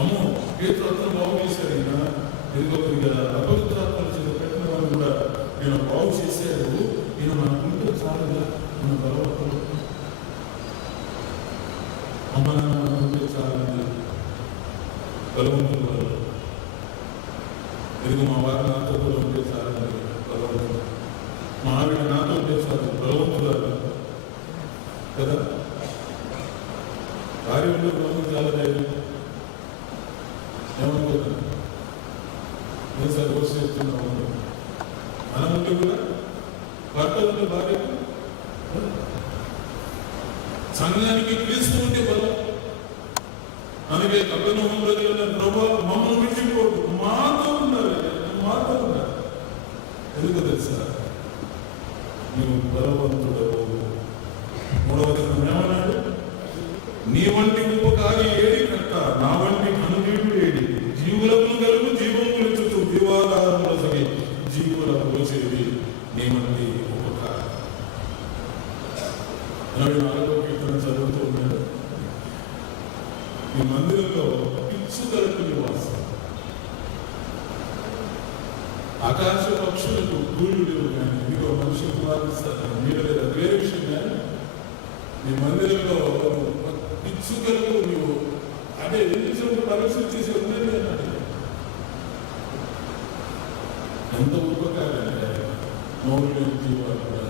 అమ్మో పేతురు బాగు చేశాడు. ఈయన ఎదుగుగా అపవిత్రాత్మలు చేత పెట్టిన వాళ్ళు కూడా ఈయన బాగు చేశాడు. ఈయన మనకుంటే చాలుగా మన బలవంతులు, అమ్మ నాన్న ఉంటే చాలు బలవంతులు వాళ్ళు. ఎదుగు మా వారి నాతో కూడా ఉంటే చాలు బలవంతులు, మా ఆవిడ నాతో ఉంటే చాలు బలవంతులు కదా. కార్యంలో రోజు చాలా ధైర్యం ఏమనుకోతుంది. నేను సరిపోసి చెప్తున్నాను, మనం ఉంటే కూడా భర్తల భార్యకు, సంఘానికి క్రీస్తు ఉంటే బలం. అందుకే కపెర్నహూము ప్రజలు ప్రభు మమ్మల్ని విడిచిపోవద్దు, మాతో ఉన్నారు, మాతో ఉన్నారు. ఎందుకు తెలుసా? నువ్వు బలవంతుడవు. 3వ వచనం ఏమన్నాడు? నీ వంటి ఉపకారి ఏడి కట్ట, నా వంటి కనుగీడు ఏడి, జీవులకు కలుగు జీవములు చుట్టూ జీవాధారముల సగి జీవులకు వచ్చేది నీ వంటి ఉపకారి. 44వ కీర్తన చదువుతూ ఉన్నాడు. ఈ మందిరంలో పిచ్చుకలకు నివాసం, ఆకాశ పక్షులకు గూళ్ళు లేవు, కానీ ఇదిగో మనిషి కుమారుస్తారు మీరు లేదా వేరే విషయం. కానీ ఈ మందిరంలో పిచ్చుకలకు నువ్వు అంటే ఎందుకు పరీక్ష చేసి ఉన్నది అన్నది ఎంత ఉపకారం అంటే నోరు జీవాలు కూడా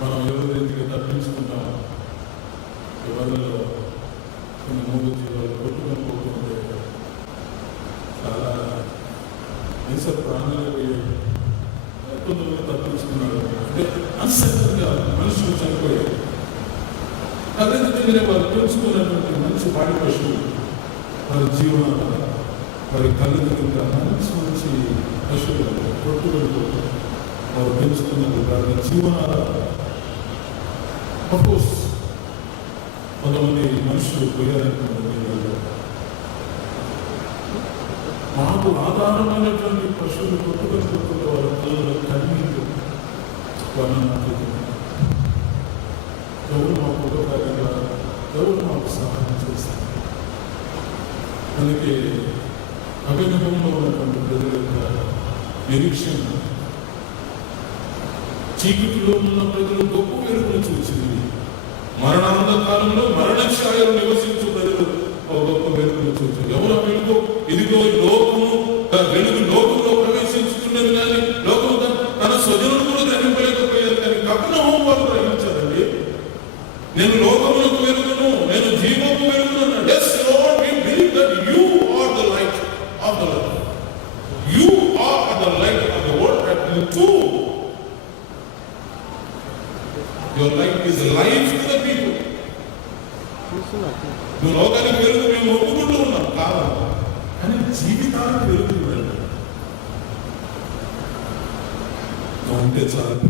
మనం ఎవరైతే తప్పించుకుంటాం. ఎవరిలో కొన్ని మూడు జీవాలు కొట్టుకొని పోతుంటే చాలా దేశ ప్రాణాలు పోయాయి. కొంతమంది తప్పించుకున్నారు. అంటే అన్సర్టన్గా మనుషులు చనిపోయారు. అదే దగ్గర వారు పెంచుకున్నటువంటి మంచి పాడి పశువులు, వారి జీవనాలు, వారి కళ్ళు దగ్గర మంచి మంచి పశువులు కొట్టుకొని వారు పెంచుకున్నది వారి జీవనాలు. అఫ్కోర్స్ కొంతమంది మనుషులు పోయారనుకున్నారు. మాకు ఆధారమైనటువంటి పశువులు కొట్టుకొని వారి కళ్ళలో కన్నీళ్ళు వర్ణనాలు. ఎవరు మాకు ఉపకారంగా, ఎవరు మాకు సహాయం చేస్తారు. అందుకే అభినవంలో ఉన్నటువంటి ప్రజల యొక్క నిరీక్షణ, చీకటిలో ఉన్న ప్రజలు గొప్ప వెలుగును చూసింది. మరణాంధకాలంలో మరణ ఛాయలు నివసించు ప్రజలు ఒక గొప్ప వెలుగును చూసింది. ఎవరు ఆ వెలుగు? ఇదిగో లోకము వెలుగు లోకంలో ప్రవేశించుతున్నది, కానీ లోకము తన స్వజనులు కూడా గ్రహింపలేకపోయారు. కానీ కపెర్నహూము వారు గ్రహించారండి. నేను లోకములకు వెలుగును, నేను జీవము వెలుగును అన్నాడు. Yes, Lord, we believe that you are the light of the world. You are the light of the world, and too your light is life to the people. నువ్వు లోకానికి వెలుగు మేము ఒప్పుకుంటూ ఉన్నాం కాదు, కానీ జీవితానికి వెలుగు వెళ్ళదు. నువ్వు ఉంటే చాలు.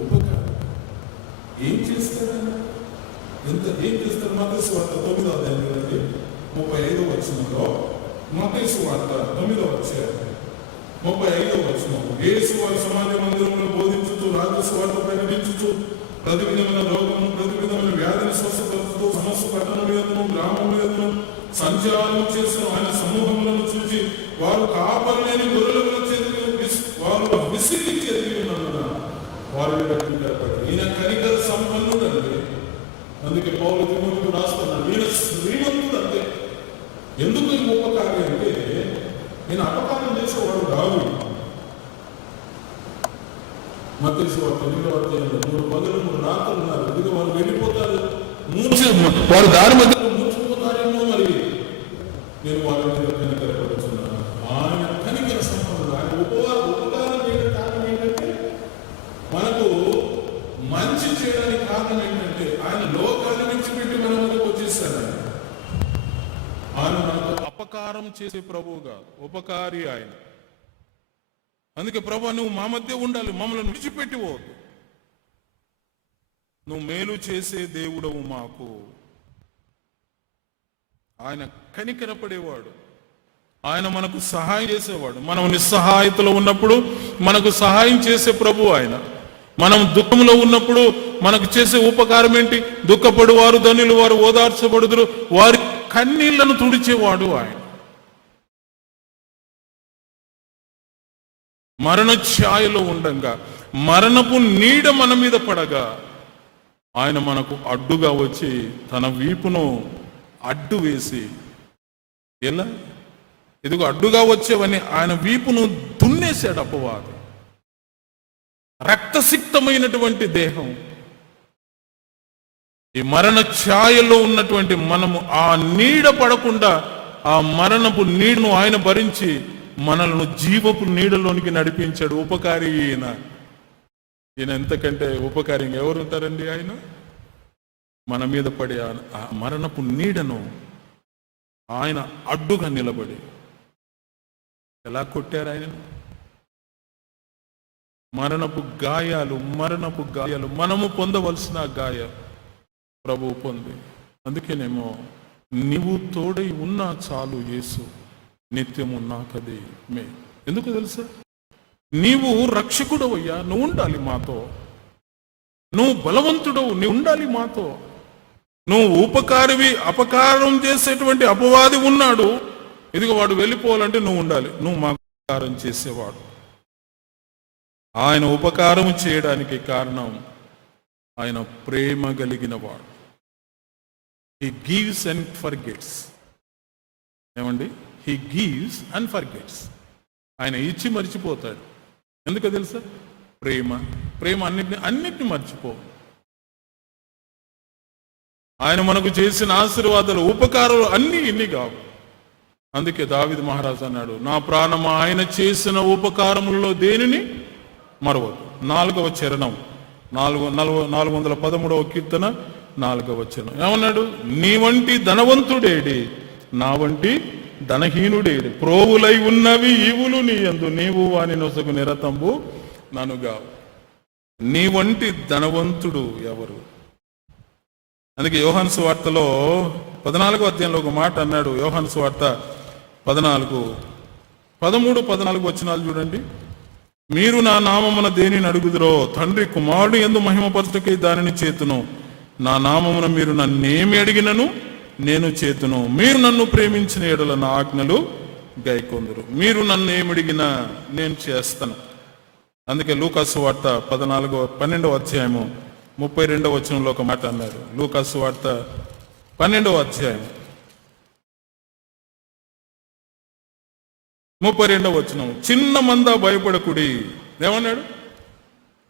ఉపకారం ఏం చేస్తాడన్నా? ఏం చేస్తారు? మత్తయి సువార్త 9వ అధ్యాయం కదండి, 35వ వచనంలో. మత్తయి సువార్త 9వ అధ్యాయం 35వ వచనం. యేసు వారి సమాజ మందిరంలో బోధించుతూ, రాజ్య సువార్త ప్రకటించుతూ, ప్రతి విధమైన రోగము, ప్రతి విధమైన వ్యాధిని స్వస్థపరుస్తూ సమస్త పట్టణములను గ్రామములను సంచారం చేసిన ఆయన సమూహములను చూసి వారు కాపరిలేని గొర్రెల చేతులు వారు విసిరి చేతికి ఉన్నందున వారు ఈయన కనికర సంపన్నుడు అండి. అందుకే పౌలు తిమోతికి రాస్తున్నాడు, ఈయన శ్రీమంతుడు అంతే. ఎందుకు ఈ ఉపకారి అంటే నేను అపకారం చేసేవాడు కాదు. మత్తయి సువార్త 8వ అధ్యాయంలో 3 పగలు 3 రాత్రులు ఉన్నారు. ఎందుకు వారు వెళ్ళిపోతారు, వారు దారి మధ్య మూర్చిపోతారేమో. మరి నేను వారి మీద కనికరపడుతున్నాను. ఆయన కనికర సంపన్నుడు. ఆయన ఉపకారం చేయడం కారణం ఏంటంటే, మనకు మంచి చేయడానికి కారణం ఏంటంటే ఆయన లోకాన్ని విడిచిపెట్టి మన ముందుకు వచ్చేసాడు. ఆయన మనకు అపకారం చేసే ప్రభువు కాదు, ఉపకారి ఆయన. అందుకే ప్రభు నువ్వు మా మధ్య ఉండాలి, మమ్మల్ని విడిచిపెట్టి పోవద్దు. నువ్వు మేలు చేసే దేవుడవు మాకు. ఆయన కనికరపడేవాడు, ఆయన మనకు సహాయం చేసేవాడు. మనం నిస్సహాయతలో ఉన్నప్పుడు మనకు సహాయం చేసే ప్రభు ఆయన. మనం దుఃఖంలో ఉన్నప్పుడు మనకు చేసే ఉపకారం ఏంటి? దుఃఖపడువారు ధనులు వారు ఓదార్చబడుదురు, వారి కన్నీళ్లను తుడిచేవాడు ఆయన. మరణ ఛాయలో ఉండంగా, మరణపు నీడ మన మీద పడగా, ఆయన మనకు అడ్డుగా వచ్చి తన వీపును అడ్డు వేసి, ఎలా ఇదిగో అడ్డుగా వచ్చేవని ఆయన వీపును దున్నేశాడు అపవాది. రక్తసిక్తమైనటువంటి దేహం, ఈ మరణ ఛాయలో ఉన్నటువంటి మనము ఆ నీడ పడకుండా ఆ మరణపు నీడను ఆయన భరించి మనల్ని జీవపు నీడలోనికి నడిపించాడు. ఉపకారి ఈయన. ఈయన ఎంతకంటే ఉపకారి ఎవరు ఉంటారండి? ఆయన మన మీద పడే ఆ మరణపు నీడను ఆయన అడ్డుగా నిలబడి ఎలా కొట్టారు ఆయనను? మరణపు గాయాలు మనము పొందవలసిన గాయాలు ప్రభువు పొంది. అందుకేనేమో నీవు తోడై ఉన్నా చాలు యేసు, నిత్యము నాకది మే. ఎందుకు తెలుసా? నీవు రక్షకుడవయ్యా, నువ్వు ఉండాలి మాతో. నువ్వు బలవంతుడవు, నువ్వు ఉండాలి మాతో. నువ్వు ఉపకారివి, అపకారం చేసేటువంటి అపవాది ఉన్నాడు, ఇదిగో వాడు వెళ్ళిపోవాలంటే నువ్వు ఉండాలి. నువ్వు మాకు ఉపకారం చేసేవాడు. ఆయన ఉపకారం చేయడానికి కారణం ఆయన ప్రేమ కలిగిన వాడు. He gives and forgets. ఏమండి? He gives and forgets. ఆయన ఇచ్చి మర్చిపోతాడు. ఎందుకో తెలుసా? ప్రేమ అన్నిటిని మర్చిపో. ఆయన మనకు చేసిన ఆశీర్వాదాలు, ఉపకారాలు అన్నీ ఇన్ని కావు. అందుకే దావీదు మహారాజు అన్నాడు, నా ప్రాణమా ఆయన చేసిన ఉపకారములలో దేనిని మరవదు. 4వ చరణం, 413వ కీర్తన 4వ చరణం ఏమన్నాడు? నీ వంటి ధనవంతుడేడి, నా వంటి ధనహీనుడేడి. ప్రోవులై ఉన్నవి ఈవులు నీ యందు, నీవు వాని నొసగు నిరతంబు ననుగా. నీ వంటి ధనవంతుడు ఎవరు? అందుకే యోహాను సువార్తలో 14వ అధ్యాయంలో ఒక మాట అన్నాడు. యోహాను సువార్త 13-14 వచనాలు చూడండి. మీరు నా నామమున దేనిని అడుగుదురో తండ్రి కుమారుడు యందు మహిమపరచుటకై దానిని చేతును. నా నామమున మీరు నన్నేమి అడిగినను నేను చేతును. మీరు నన్ను ప్రేమించిన యెడల నా ఆజ్ఞలు గైకొందురు. మీరు నన్ను ఏమడిగినా నేను చేస్తాను. అందుకే లూకాసు వార్త 12వ అధ్యాయము 32వ వచనంలో ఒక మాట అన్నారు. లూకాసు వార్త 12వ అధ్యాయం 32వ వచనం, చిన్న మంద భయపడకుడి. ఏమన్నాడు?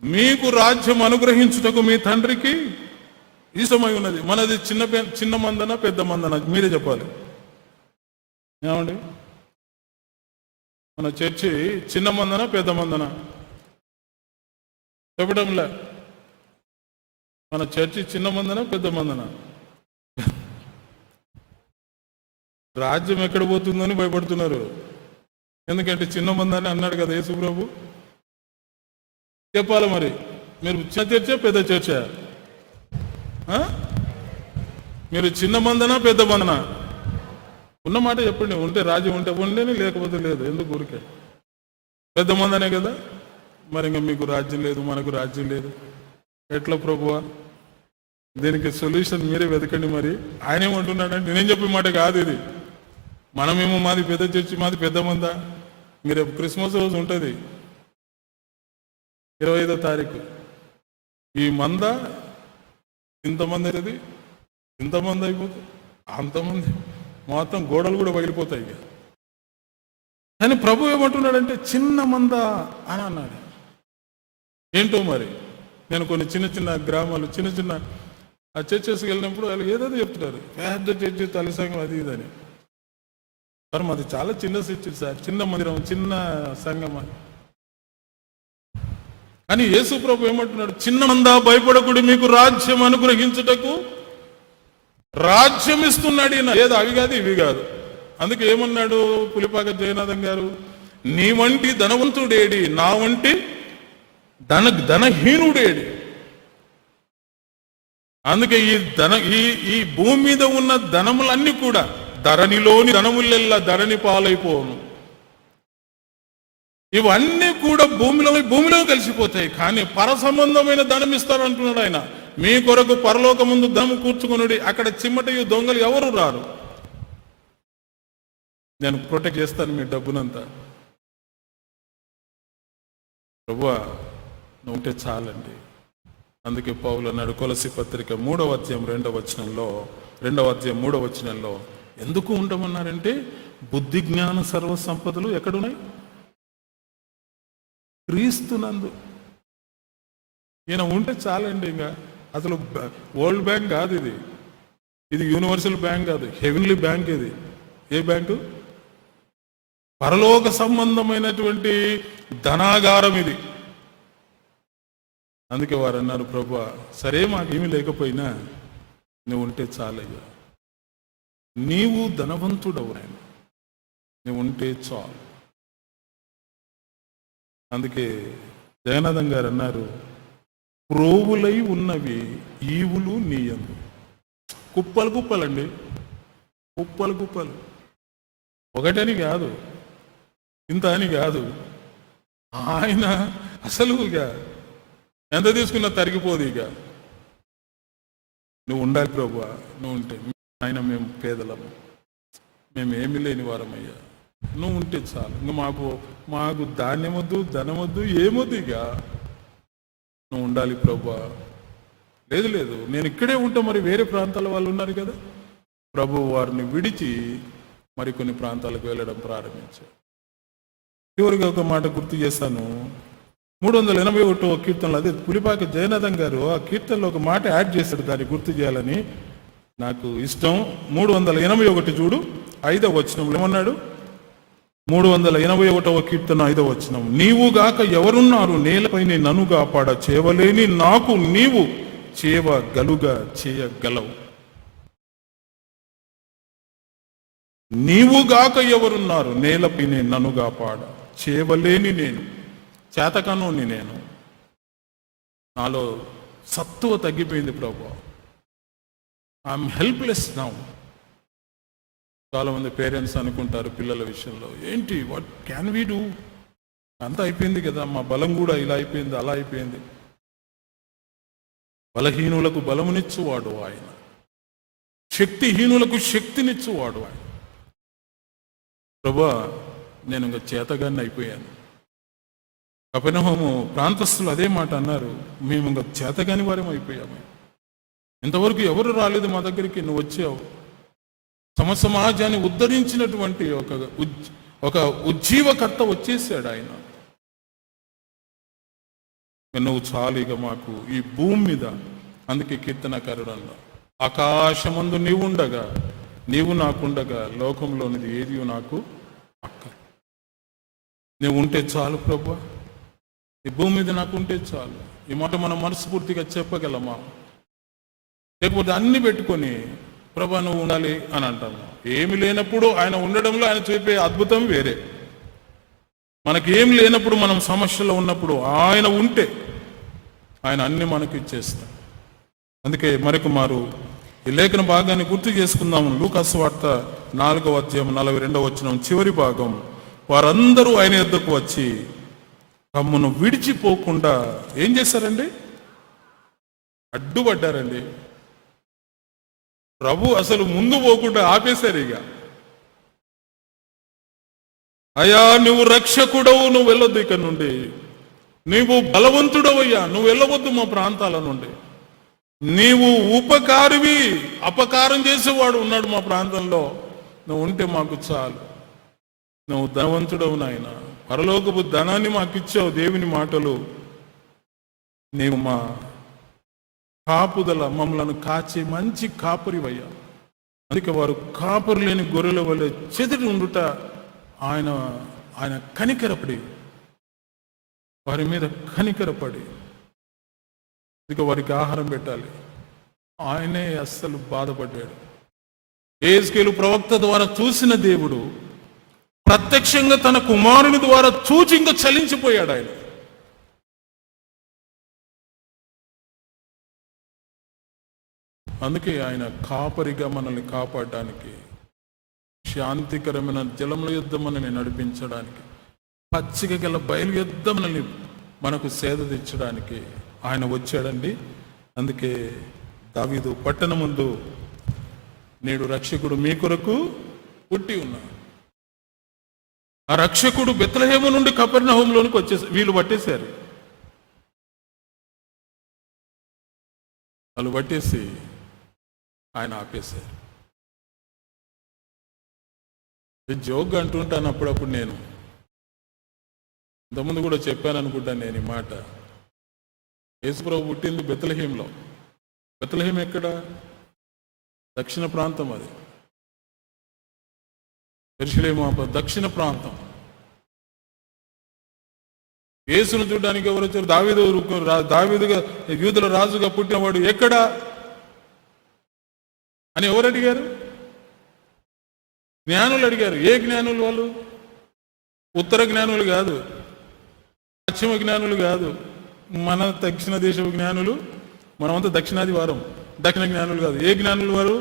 మీకు రాజ్యం అనుగ్రహించుటకు మీ తండ్రికి ఇష్టమై ఉన్నది. మనది చిన్న మందన పెద్ద మందన? మీరే చెప్పాలి. ఏమండి? మన చర్చి చిన్న మందన పెద్ద మందన? చెప్పడంలే. మన చర్చి చిన్న మందన పెద్ద మందన? రాజ్యం ఎక్కడ పోతుందని భయపడుతున్నారు. ఎందుకంటే చిన్న మందని అన్నాడు కదా యేసు ప్రభు. చెప్పాలి మరి, మీరు చిన్న చర్చా పెద్ద చర్చా? మీరు చిన్న మందనా పెద్ద మందనా? ఉన్నమాట చెప్పండి. ఉంటే రాజ్యం ఉంటే ఉండేని, లేకపోతే లేదు. ఎందుకు ఊరికే? పెద్ద మందనే కదా. మరి ఇంకా మీకు రాజ్యం లేదు, మనకు రాజ్యం లేదు, ఎట్లా ప్రభువా? దీనికి సొల్యూషన్ మీరే వెతకండి. మరి ఆయన ఏమంటున్నాడంటే, నేను చెప్పే మాట కాదు ఇది. మనమేమో మాది పెద్ద చర్చి, మాది పెద్ద మంద. మీరు క్రిస్మస్ రోజు ఉంటుంది 25వ తారీఖు. ఈ మంద ఇంతమంది అవుతుంది, ఇంతమంది అయిపోతుంది, అంతమంది మొత్తం గోడలు కూడా పగిలిపోతాయి. కానీ ప్రభు ఏమంటున్నాడంటే చిన్న మంద అని అన్నాడు. ఏంటో మరి, నేను కొన్ని చిన్న చిన్న గ్రామాలు, చిన్న చిన్న ఆ చర్చెస్కి వెళ్ళినప్పుడు వాళ్ళు ఏదో చెప్తున్నారు, పెద్ద చర్చి తల్లిసంగం అది ఇదని. మరి మాది చాలా చిన్న చర్చి సార్, చిన్న మందిరం, చిన్న సంఘం అని. కానీ యేసు ప్రభు ఏమంటున్నాడు? చిన్న మంద భయపడకుడి, మీకు రాజ్యం అనుగ్రహించుటకు రాజ్యం ఇస్తున్నాడు ఈయన. ఏదో అవి కాదు ఇవి కాదు. అందుకే ఏమన్నాడు పులిపాక జయనాథం గారు? నీ వంటి ధనవంతుడేడి, నా వంటి ధనహీనుడేడి. అందుకే ఈ భూమి మీద ఉన్న ధనములన్నీ కూడా, ధరణిలోని ధనములెల్లా ధరణి పాలైపోను. ఇవన్నీ కూడా భూమిలో కలిసిపోతాయి. కానీ పరసంబంధమైన ధనం ఇస్తారంటున్నాడు ఆయన. మీ కొరకు పరలోక ముందు ధనము కూర్చుకునుడి, అక్కడ చిమ్మటయు దొంగలు ఎవరు రారు. నేను ప్రొటెక్ట్ చేస్తాను మీ డబ్బునంతా. ప్రభువా నువ్వు ఉంటే చాలండి. అందుకే పౌలు అన్నాడు కొలసి పత్రిక 3వ అధ్యాయం 2వ వచనంలో ఎందుకు ఉండమన్నారంటే, బుద్ధి జ్ఞాన సర్వ సంపదలు ఎక్కడున్నాయి? క్రీస్తునందు. ఈయన ఉంటే చాలండి. ఇంకా అసలు వరల్డ్ బ్యాంక్ కాదు ఇది యూనివర్సల్ బ్యాంక్ కాదు, హెవెన్లీ బ్యాంక్ ఇది. ఏ బ్యాంకు? పరలోక సంబంధమైనటువంటి ధనాగారం ఇది. అందుకే వారు అన్నారు, ప్రభువా సరే మాకేమీ లేకపోయినా నువ్వు ఉంటే చాలయ్యా, నీవు ధనవంతుడవు నాయన, నువ్వు ఉంటే చాలు. అందుకే జగన్నాథం గారు అన్నారు, ప్రోవులై ఉన్నవి ఈవులు నీయందు. కుప్పలు కుప్పలండి, కుప్పలు కుప్పలు. ఒకటని కాదు, ఇంత అని కాదు. ఆయన అసలు ఇక ఎంత తీసుకున్నా తరిగిపోదు. ఇక నువ్వు ఉండాలి ప్రభువా, నువ్వు ఉంటే. ఆయన మేము పేదలము, మేము ఏమీ లేని వారమయ్యా, నువ్వు ఉంటే చాలు. ఇంకా మాకు ధాన్యమొద్దు, ధనమొద్దు, ఏమొద్దు. ఇక నువ్వు ఉండాలి ప్రభువా. లేదు నేను ఇక్కడే ఉంటా, మరి వేరే ప్రాంతాల వాళ్ళు ఉన్నారు కదా. ప్రభు వారిని విడిచి మరికొన్ని ప్రాంతాలకు వెళ్ళడం ప్రారంభించారు. చివరిగా ఒక మాట గుర్తు చేస్తాను. 381వ కీర్తనలో, అదే పులిపాక జయనాథం గారు ఆ కీర్తనలో ఒక మాట యాడ్ చేశాడు, దాన్ని గుర్తు చేయాలని నాకు ఇష్టం. 381 చూడు, 5వ వచనంలో ఏమన్నాడు? 381వ కీర్తన 5వ వచనం, నీవుగాక ఎవరున్నారు నేలపై నన్ను కాపాడ, చేయలేని నాకు నీవు చేయగలుగా చేయగలవు. నీవుగాక ఎవరున్నారు నేలపై నన్ను కాపాడ, చేయలేని నేను, చేతకనోని నేను, నాలో సత్తువ తగ్గిపోయింది ప్రభు, ఐఎమ్ హెల్ప్లెస్ నౌ. చాలామంది పేరెంట్స్ అనుకుంటారు పిల్లల విషయంలో, ఏంటి వాట్ క్యాన్ వీ డూ, అంతా అయిపోయింది కదా, మా బలం కూడా ఇలా అయిపోయింది, అలా అయిపోయింది. బలహీనులకు బలమునిచ్చువాడు ఆయన, శక్తిహీనులకు శక్తినిచ్చువాడు ఆయన. ప్రభా నేను ఇంకా చేతగాన్ని అయిపోయాను. కపెర్నహూము ప్రాంతస్తులు అదే మాట అన్నారు, మేము ఇంకా చేతగాని వారం అయిపోయాము, ఇంతవరకు ఎవరు రాలేదు మా దగ్గరికి, నువ్వు వచ్చావు. సమాజాన్ని ఉద్ధరించినటువంటి ఒక ఉజ్జీవకర్త వచ్చేసాడు ఆయన. నువ్వు చాలు ఇక మాకు ఈ భూమి మీద. అందుకే కీర్తనకారుడు అన్నా, ఆకాశమందు నీవుండగా, నీవు నాకుండగా లోకంలోనిది ఏది నాకు అక్కర్. నువ్వు ఉంటే చాలు ప్రభా, ఈ భూమి మీద నాకు ఉంటే చాలు. ఈ మాట మనం మనస్ఫూర్తిగా చెప్పగలమా? లేకపోతే అన్ని పెట్టుకొని ప్రభా నువ్వు ఉండాలి అని అంటాము. ఏమి లేనప్పుడు ఆయన ఉండడంలో ఆయన చూపే అద్భుతం వేరే. మనకి ఏం లేనప్పుడు, మనం సమస్యలో ఉన్నప్పుడు ఆయన ఉంటే ఆయన అన్ని మనకి ఇచ్చేస్తాం. అందుకే మరొక మారు ఈ లేఖన భాగాన్ని గుర్తు చేసుకుందాము. లూకాసు వార్త 4వ అధ్యాయం 42వ వచనం చివరి భాగం, వారందరూ ఆయన యొద్దకు వచ్చి తమ్మును విడిచిపోకుండా ఏం చేశారండి? అడ్డుపడ్డారండి. ప్రభు అసలు ముందు పోకుండా ఆపేశారు. ఇక అయ్యా నువ్వు రక్షకుడవు, నువ్వు వెళ్ళొద్దు ఇక్కడ నుండి, నీవు బలవంతుడవయ్యా, నువ్వు వెళ్ళవద్దు మా ప్రాంతాల నుండి, నీవు ఉపకారివి, అపకారం చేసేవాడు ఉన్నాడు మా ప్రాంతంలో, నువ్వు ఉంటే మాకు చాలు. నువ్వు ధనవంతుడవు నాయన, పరలోకపు ధనాన్ని మాకు ఇచ్చావు, దేవుని మాటలు. నీవు మా కాపుదల, మమ్మలను కాచే మంచి కాపరివయ్యా. అందుకే వారు కాపరి లేని గొర్రెల వల్ల చెదిరి ఉండుట ఆయన కనికరపడి, వారి మీద కనికరపడి ఇక వారికి ఆహారం పెట్టాలి. ఆయనే అస్సలు బాధపడ్డాడు. యెహెజ్కేలు ప్రవక్త ద్వారా చూసిన దేవుడు ప్రత్యక్షంగా తన కుమారుని ద్వారా చూచి ఇంకా చలించిపోయాడు ఆయన. అందుకే ఆయన కాపరిగా మనల్ని కాపాడడానికి, శాంతికరమైన జలముల యుద్ధం మనల్ని నడిపించడానికి, పచ్చిక గల బయలు యుద్ధం మనల్ని మనకు సేద తెచ్చడానికి ఆయన వచ్చాడండి. అందుకే దావీదు పట్టణ ముందు నేడు రక్షకుడు మీ కొరకు పుట్టి ఉన్నాడు. ఆ రక్షకుడు బెత్లెహేము నుండి కపెర్నహూములోనికి వచ్చేసి వీళ్ళు పట్టేశారు. వాళ్ళు పట్టేసి ఆయన ఆపేశారు. జోక్గా అంటుంటాను అప్పుడప్పుడు. నేను ఇంతకుముందు కూడా చెప్పాను అనుకుంటాను నేను ఈ మాట. యేసుప్రభు పుట్టింది బెత్లెహేంలో. బెత్లెహేం ఎక్కడ? దక్షిణ ప్రాంతం. అది యెరూషలేము దక్షిణ ప్రాంతం. యేసును చూడడానికి ఎవరు వచ్చారు? దావీదుగా యూదుల రాజుగా పుట్టినవాడు ఎక్కడా అని ఎవరు అడిగారు? జ్ఞానులు అడిగారు. ఏ జ్ఞానులు వాళ్ళు? ఉత్తర జ్ఞానులు కాదు, పశ్చిమ జ్ఞానులు కాదు, మన దక్షిణ దేశపు జ్ఞానులు. మనమంతా దక్షిణాది వారం, దక్షిణ జ్ఞానులు కాదు. ఏ జ్ఞానులు వారు?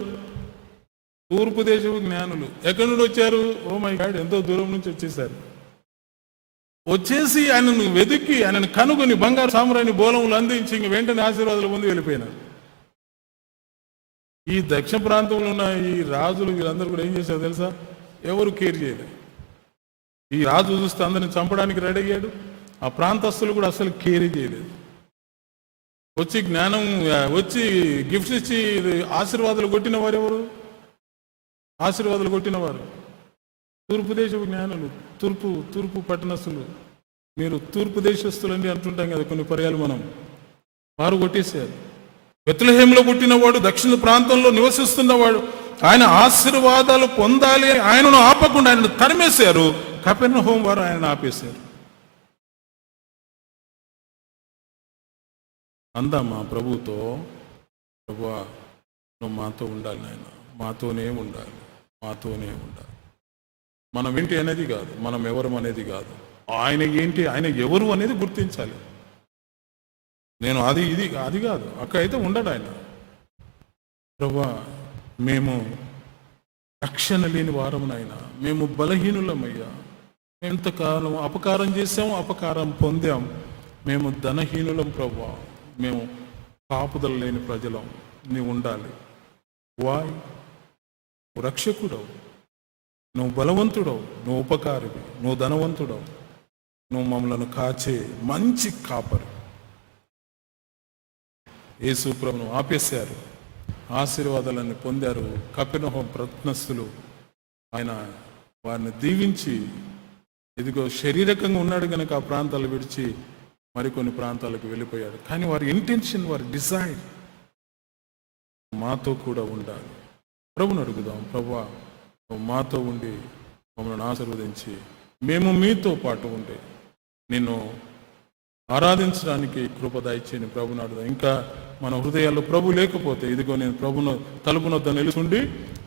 తూర్పు దేశపు జ్ఞానులు. ఎక్కడి నుండి వచ్చారు? ఓ మై గాడ్, ఎంతో దూరం నుంచి వచ్చేసారు. వచ్చేసి ఆయనను వెతికి ఆయనను కనుగొని బంగారు సామ్రాణి బోలములు అందించి ఇంక వెంటనే ఆశీర్వాదాలు పొంది వెళ్ళిపోయినారు. ఈ దక్షిణ ప్రాంతంలో ఉన్న ఈ రాజులు వీళ్ళందరూ కూడా ఏం చేశారు తెలుసా? ఎవరు కేర్ చేయలేదు. ఈ రాజు చూస్తే అందరిని చంపడానికి రెడీ అయ్యాడు. ఆ ప్రాంతస్తులు కూడా అసలు కేర్ చేయలేదు. వచ్చి వచ్చి గిఫ్ట్స్ ఇచ్చి ఆశీర్వాదాలు కొట్టిన వారు ఎవరు? ఆశీర్వాదాలు కొట్టినవారు తూర్పు దేశపు జ్ఞానులు, తూర్పు పట్టణస్తులు. మీరు తూర్పు దేశస్తులండి అంటుంటాం కదా కొన్ని పర్యాలు మనం. వారు కొట్టేశారు. బెత్లెహేంలో పుట్టినవాడు, దక్షిణ ప్రాంతంలో నివసిస్తున్నవాడు, ఆయన ఆశీర్వాదాలు పొందాలి ఆయనను ఆపకుండా ఆయనను తరిమేశారు. కపెర్నహూము వారు ఆయనను ఆపేశారు. అందామా ప్రభుతో, ప్రభువా నువ్వు మాతో ఉండాలి నాయన, మాతోనే ఉండాలి, మాతోనే ఉండాలి. మనం ఏంటి అనేది కాదు, మనం ఎవరు అనేది కాదు, ఆయన ఏంటి, ఆయన ఎవరు అనేది గుర్తించాలి. నేను అది కాదు, అక్కడైతే ఉండడు ఆయన. ప్రభువా మేము రక్షణ లేని వారమునైనా, మేము బలహీనులమయ్యా, ఎంతకాలం అపకారం చేసాము, అపకారం పొందాం, మేము ధనహీనులం ప్రభువా, మేము కాపుదల లేని ప్రజలం, నీవు ఉండాలి. నువ్వు రక్షకుడవు, నువ్వు బలవంతుడవు, నువ్వు ఉపకారివి, నువ్వు ధనవంతుడవు, నువ్వు మమ్మలను కాచే మంచి కాపరు. యేసు ప్రభువును ఆపేశారు, ఆశీర్వాదాలన్నీ పొందారు. కపెర్నహూము ప్రత్నస్తులు ఆయన వారిని దీవించి, ఇదిగో శారీరకంగా ఉన్నాడు కనుక ఆ ప్రాంతాలు విడిచి మరికొన్ని ప్రాంతాలకు వెళ్ళిపోయాడు. కానీ వారి ఇంటెన్షన్, వారి డిజైర్ మాతో కూడా ఉండాలి. ప్రభుని అడుగుదాం, ప్రభువా నువ్వు మాతో ఉండి మమ్మల్ని ఆశీర్వదించి మేము మీతో పాటు ఉండి నిన్ను ఆరాధించడానికి కృప దయచేయని ప్రభుని అడుగుదాం. ఇంకా మన హృదయాల్లో ప్రభు లేకపోతే, ఇదిగో నేను ప్రభును తలుపునొద్ద నిలుచుండి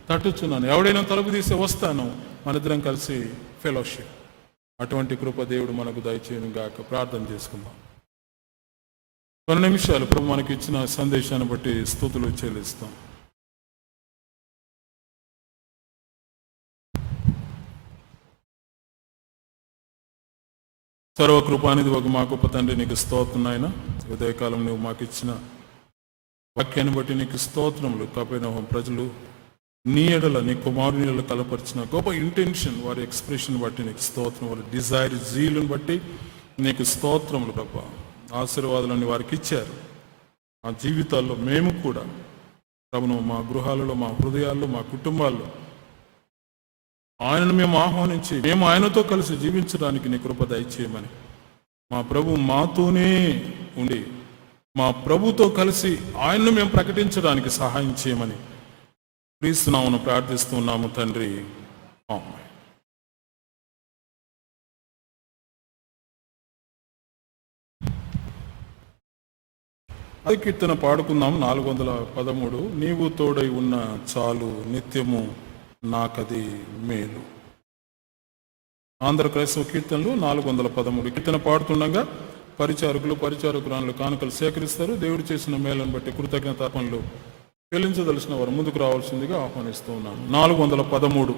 తట్టుచున్నాను, ఎవడైనా తలుపు తీస్తే వస్తాను, మనిద్దరం కలిసి ఫెలోషిప్. అటువంటి కృప దేవుడు మనకు దయచేయను గాక. ప్రార్థన చేసుకుందాం. కొన్ని నిమిషాలు ప్రభు మనకి ఇచ్చిన సందేశాన్ని బట్టి స్తుతులు చెల్లిస్తాం. సర్వకృపానిధి ఒక మా గొప్ప తండ్రి, నీకు స్తోత్రం నాయన. ఉదయకాలం నువ్వు మాకు ఇచ్చిన వాక్యాన్ని బట్టి నీకు స్తోత్రములు. కపెర్నహూము ప్రజలు నీ ఎడల, నీ కుమారుని ఎడల కలపరిచిన గొప్ప ఇంటెన్షన్, వారి ఎక్స్ప్రెషన్ బట్టి నీకు స్తోత్రం, వారి డిజైర్ జీలుని బట్టి నీకు స్తోత్రములు ప్రభా. ఆశీర్వాదాలన్నీ వారికి ఇచ్చారు. ఆ జీవితాల్లో మేము కూడా ప్రభును మా గృహాలలో, మా హృదయాల్లో, మా కుటుంబాల్లో ఆయనను మేము ఆహ్వానించి మేము ఆయనతో కలిసి జీవించడానికి నీ కృప దయచేయమని, మా ప్రభు మాతోనే ఉండి మా ప్రభుతో కలిసి ఆయన్ను మేము ప్రకటించడానికి సహాయం చేయమని క్రీస్తునామమున ప్రార్థిస్తున్నాము తండ్రి. ఆమేన్. అది కీర్తన పాడుకుందాం. 413. నీవు తోడై ఉన్న చాలు నిత్యము నాకది మేలు. ఆంధ్ర క్రైస్తవ కీర్తనలు 413. కీర్తన పాడుతుండగా పరిచారకురాలు కానుకలు సేకరిస్తారు. దేవుడు చేసిన మేలను బట్టి కృతజ్ఞతాపనలు చెల్లించదలసిన వారు ముందుకు రావాల్సిందిగా ఆహ్వానిస్తూ ఉన్నాను. 413.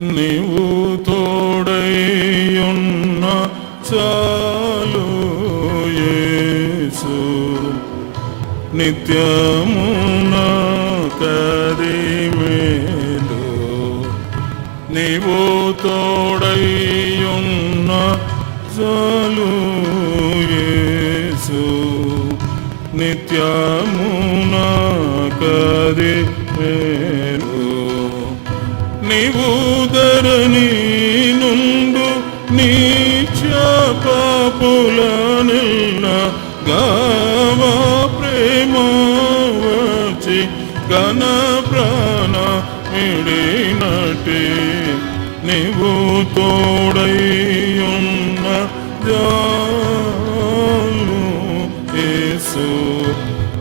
నీవు తోడైయున్న చాలు యేసు నిత్యము నాకది మేలు. నీవు తోడైయున్న చాలు యేసు నిత్యము నాకది మేలు. నీవు ధరణి నుండు నీచ నీవు తోడై ఉన్న జాలు యేసు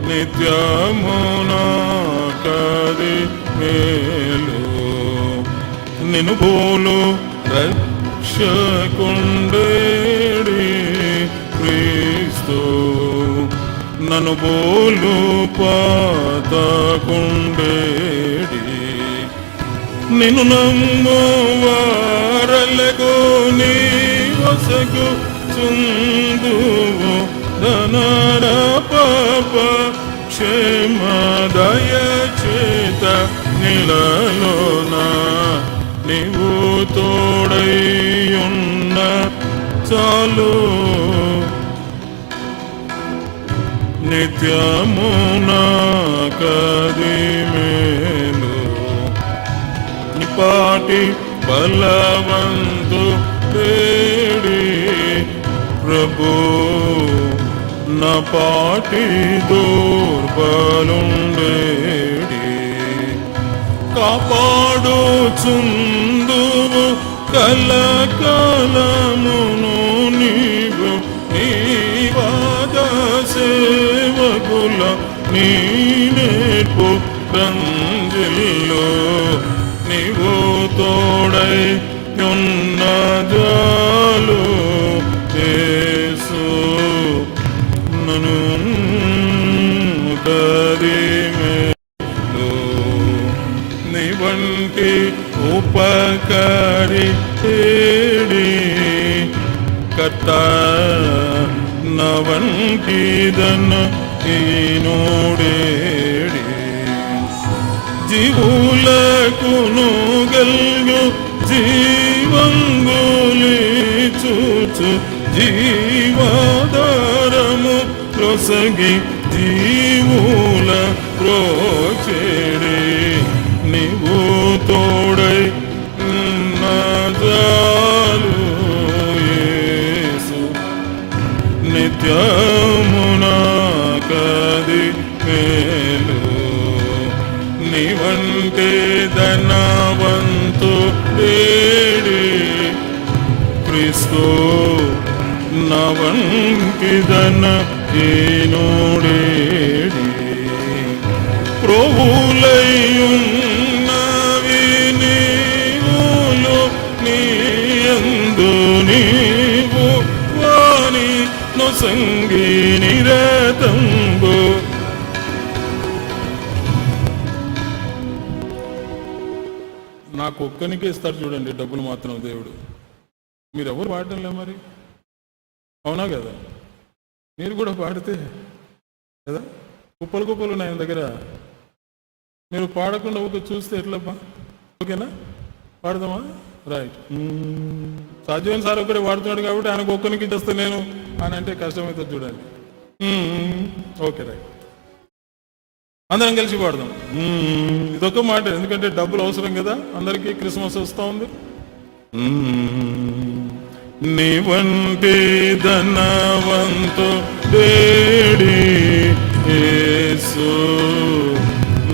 నిత్యము నాకది మేలు నిన్ను పోలు రక్షకుండేడి క్రీస్తు నన్ను పోలు పాతకుండేడి నిన్ను నమ్ము వారలకు నీ వసకు చుందువు ధనర పాప క్షేమ దయచేత నిలలోన నీవు తోడై ఉన్న చాలు నిత్యము నాకది మేలు నిపాటి బలవంతు తేడి ప్రభు నా పాటి దూర్బలుండేడి కాపాడుచుందువు కలకాలమును నీవు నీ పాద సేవకుల నీ నేర్పు రంజిల్లో నీవు తోడై ఉన్న జాలు యేసు నన్ను కరిమేలు నీ వంటి ఉపకారి తేడి కర్త నా వంటి దన్న ఈనోడేడి జీవులకును గల్గు జీవంగులి చూచు జీవాధారము ప్రొసగి జీవుల ప్రోచేడి నీవు తోడై నాజాలు యేసు నిత్యమునా కది మేలు నీ వంటే ధనవంతు ఏడి క్రీస్తు నా వంటి ధన ఏనోడేడి ప్రభులయున్నవి నీవులు నీయందు నీవు వాని నొసంగి నిరతంబు నాకు ఒక్కనికే ఇస్తాడు చూడండి డబ్బులు మాత్రం దేవుడు. మీరు ఎవరు పాడటంలే మరి, అవునా కదా? మీరు కూడా పాడితే కదా, కుప్పలు కుప్పలు ఉన్నాయి ఆయన దగ్గర. మీరు పాడకుండా ఒక చూస్తే ఎట్లబ్బా? ఓకేనా? పాడదామా? రైట్. సాధ్యమైన సార్ ఒకటే పాడుతున్నాడు కాబట్టి ఆయనకు ఒక్కనికి చేస్తే నేను అని అంటే కష్టమవుతుంది చూడండి. ఓకే రైట్, అందరం కలిసి పాడదాం. ఇదొక మాట, ఎందుకంటే డబ్బులు అవసరం కదా అందరికీ. క్రిస్మస్ వస్తూ ఉంది. నీ వంటి ధనవంతు దేడి యేసు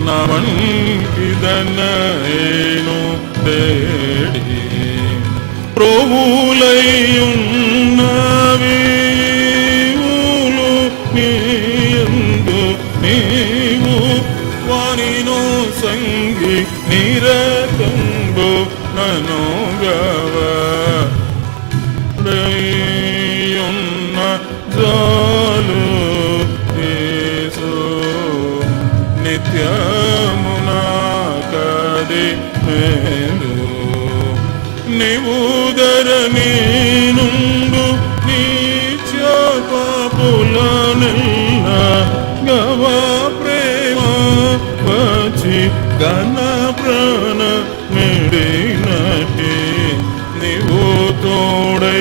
నా వంటి ధనను దేడి ప్రభులయున్నవి నీయందు నీవు వానిను సంగి నిరతంబు నను గవ ఉన్న జాలు యేసు నిత్యమునా కది మేలు నీవుదరని నుండు నీచ పాపులనెల్ల గవ ప్రేమ వచ్చి గణ ప్రాణ మెడినటి నీవు తోడై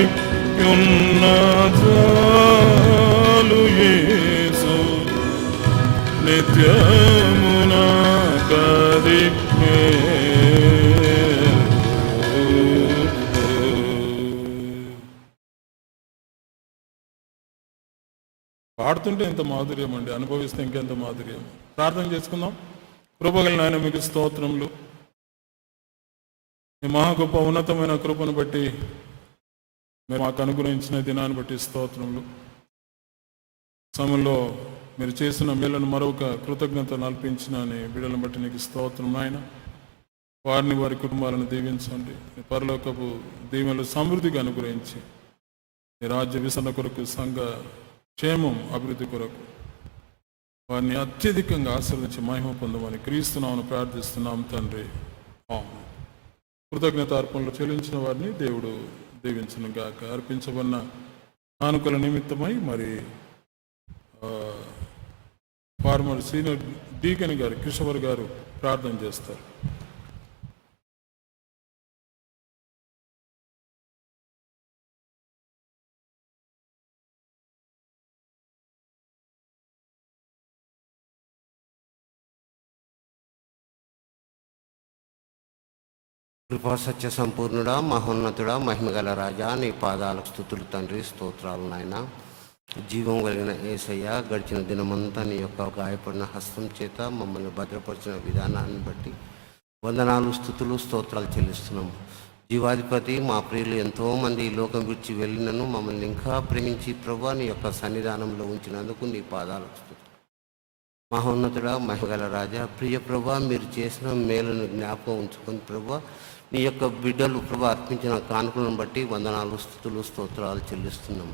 ఉన్న జాలు యేసు నిత్యమునా కది పాడుతుంటే ఎంత మాధుర్యం అండి, అనుభవిస్తే ఇంకెంత మాధుర్యం. ప్రార్థన చేసుకుందాం. కృపగల నాయన మీకు స్తోత్రములు. మీ మహా గొప్ప ఉన్నతమైన కృపను బట్టి మీరు మాకు అనుగ్రహించిన దినాన్ని బట్టి స్తోత్రములు. సమయంలో మీరు చేసిన మేలను మరొక కృతజ్ఞత నల్పించిన బిడ్డలను బట్టి నీకు స్తోత్రం నాయన. వారిని వారి కుటుంబాలను దీవించండి. మీ పరలోకపు దీవెనలు సమృద్ధిగా అనుగ్రహించి మీ రాజ్య విస్తరణ కొరకు, సంఘ క్షేమం అభివృద్ధి కొరకు వారిని అత్యధికంగా ఆశీర్వదించి మహిమ పొందమని క్రీస్తునామమున ప్రార్థిస్తున్నాం తండ్రి. ఆమేన్. కృతజ్ఞత అర్పణలు చెల్లించిన వారిని దేవుడు దీవించును గాక. అర్పించబడిన కానుకల నిమిత్తమై మరి ఫార్మర్ సీనియర్ డీకన్ గారు కిషోర్ గారు ప్రార్థన చేస్తారు. కృపా సత్య సంపూర్ణుడా, మహోన్నతుడా, మహిమగల రాజా, నీ పాదాలకు స్తుతులు తండ్రి, స్తోత్రాలు నాయన. జీవం కలిగిన యేసయ్య, గడిచిన దినమంతా నీ యొక్క గాయపడిన హస్తం చేత మమ్మల్ని భద్రపరిచిన విధానాన్ని బట్టి వందనాలు, స్తుతులు, స్తోత్రాలు చెల్లిస్తున్నాము. జీవాధిపతి, మా ప్రియులు ఎంతోమంది ఈ లోకం విడిచి వెళ్ళినను మమ్మల్ని ఇంకా ప్రేమించి ప్రభా నీ యొక్క సన్నిధానంలో ఉంచినందుకు నీ పాదాలకు స్తుతులు. మహోన్నతుడా, మహిమగల రాజా, ప్రియ ప్రభా, మీరు చేసిన మేలును జ్ఞాపకం ఉంచుకొని ప్రభా నీ యొక్క బిడ్డలు ప్రభా అర్పించిన కానుకలను బట్టి వందనాలు, స్తుతులు, స్తోత్రాలు చెల్లిస్తున్నాము.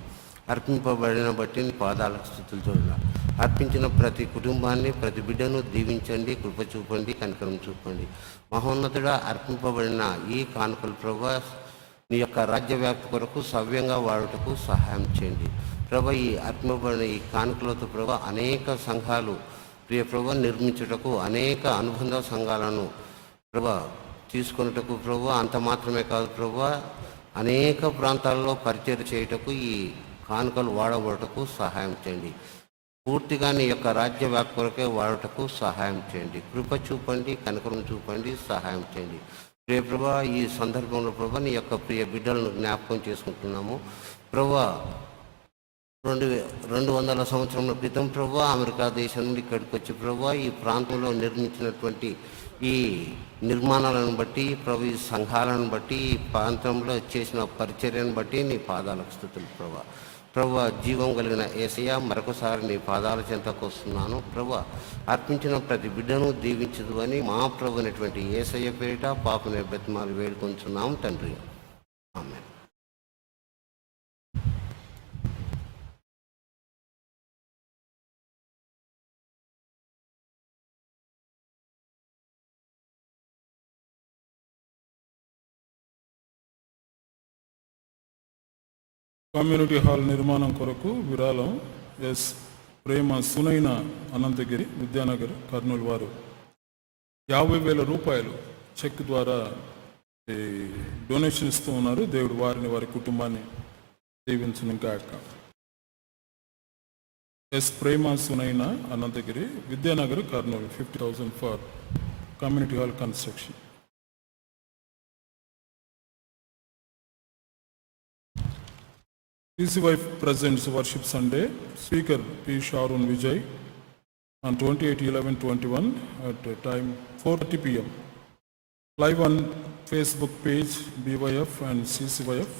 అర్పింపబడిన బట్టి నీ పాదాలకు స్తుతులు చూడాలి. అర్పించిన ప్రతి కుటుంబాన్ని, ప్రతి బిడ్డను దీవించండి, కృప చూపండి, కనికరం చూపండి. మహోన్నతుడా, అర్పింపబడిన ఈ కానుకలు ప్రభా నీ యొక్క రాజ్య వ్యాప్తి కొరకు సవ్యంగా వాడుటకు సహాయం చేయండి. ప్రభా ఈ అర్పింపబడిన ఈ కానుకలతో ప్రభా అనేక సంఘాలు ప్రియ ప్రభా నిర్మించుటకు, అనేక అనుబంధ సంఘాలను ప్రభా తీసుకొనుటకు ప్రభా, అంత మాత్రమే కాదు ప్రభా అనేక ప్రాంతాల్లో పరిచయం చేయుటకు ఈ కానుకలు వాడబడటకు సహాయం చేయండి. పూర్తిగా నీ యొక్క రాజ్య వ్యాప్తి కొరకే వాడుటకు సహాయం చేయండి. కృప చూపండి, కనికరం చూపండి, సహాయం చేయండి. ప్రియ ప్రభా ఈ సందర్భంలో ప్రభా నీ యొక్క ప్రియ బిడ్డలను జ్ఞాపకం చేసుకుంటున్నాము ప్రభా. 200 సంవత్సరాల క్రితం ప్రభా అమెరికా దేశం నుండి ఇక్కడికి వచ్చి ప్రభా ఈ ప్రాంతంలో నిర్మించినటువంటి ఈ నిర్మాణాలను బట్టి ప్రభు, ఈ సంఘాలను బట్టి, ఈ ప్రాంతంలో చేసిన పరిచర్యను బట్టి నీ పాదాలకు స్తుతులు ప్రభా. ప్రభు జీవం కలిగిన యేసయ్య, మరొకసారి నీ పాదాల చెంతకు వస్తున్నాను ప్రభు. అర్పించిన ప్రతి బిడ్డను దీవించదు అని మా ప్రభు అనేటువంటి యేసయ్య పేరిట పాపని బతిమాలు వేడుకొంచున్నాము తండ్రి. ఆమేన్. కమ్యూనిటీ హాల్ నిర్మాణం కొరకు విరాళం ఎస్ ప్రేమ సునైన అనంతగిరి, విద్యానగర్, కర్నూలు వారు 50,000 రూపాయలు చెక్ ద్వారా డొనేషన్ ఇస్తూ ఉన్నారు. దేవుడు వారిని, వారి కుటుంబాన్ని దీవించును గాక. S Prema Sunaina Anantagiri, Vidyanagar, Kurnool 50,000 for community hall construction. CCY presents Worship Sunday. Speaker P. Sharon Vijay on 28/11/21 at time 4:30 p.m. Live on Facebook page BYF and CCYF.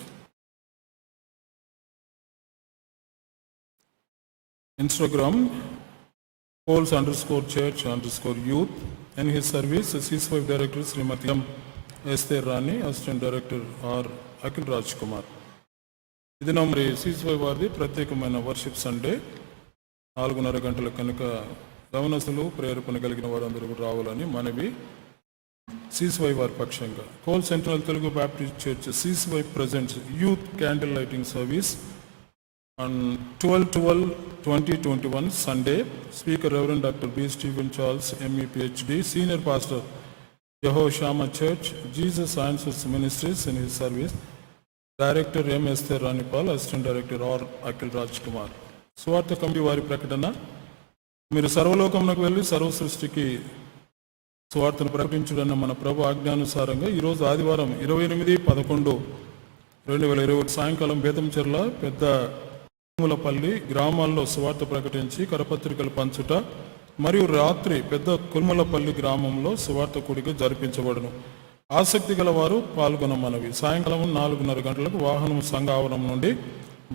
Instagram Poles_Church_Youth. In his service, CCYF Director Srimati M. Esther Rani, Assistant Director R. Akhil Raj Kumar. ఇది మరి CCY వారిది ప్రత్యేకమైన వర్షిప్ సండే. 4:30 గంటలకు కనుక యవనస్తులు, ప్రేరేపణ కలిగిన వారందరూ కూడా రావాలని మనవి CCY వారి పక్షంగా. Coal central Telugu Baptist church CCY presents youth candle lighting service on 12/12/2021 Sunday. Speaker Reverend Dr. B. Stephen Charles, ME PhD, Senior Pastor, Yehoshama Church, Jesus Answers Ministries. In his service, Director M. Esther Ranipal, Assistant Director R. Akhil Raj Kumar. స్వార్థ కమిటీ వారి ప్రకటన. మీరు సర్వలోకమునకు వెళ్ళి సర్వ సృష్టికి స్వార్థను ప్రకటించుడన్న మన ప్రభు ఆజ్ఞానుసారంగా ఈరోజు ఆదివారం 28/11/2020 సాయంకాలం బేతంచెర్ల, పెద్ద కుల్మలపల్లి గ్రామాల్లో స్వార్థ ప్రకటించి కరపత్రికలు పంచుట మరియు రాత్రి పెద్ద కుల్మలపల్లి గ్రామంలో స్వార్థ కూడిక జరిపించబడును. ఆసక్తి గల వారు పాల్గొనమనవి. సాయంకాలం 4:30 గంటలకు వాహనం సంఘ ఆవరణం నుండి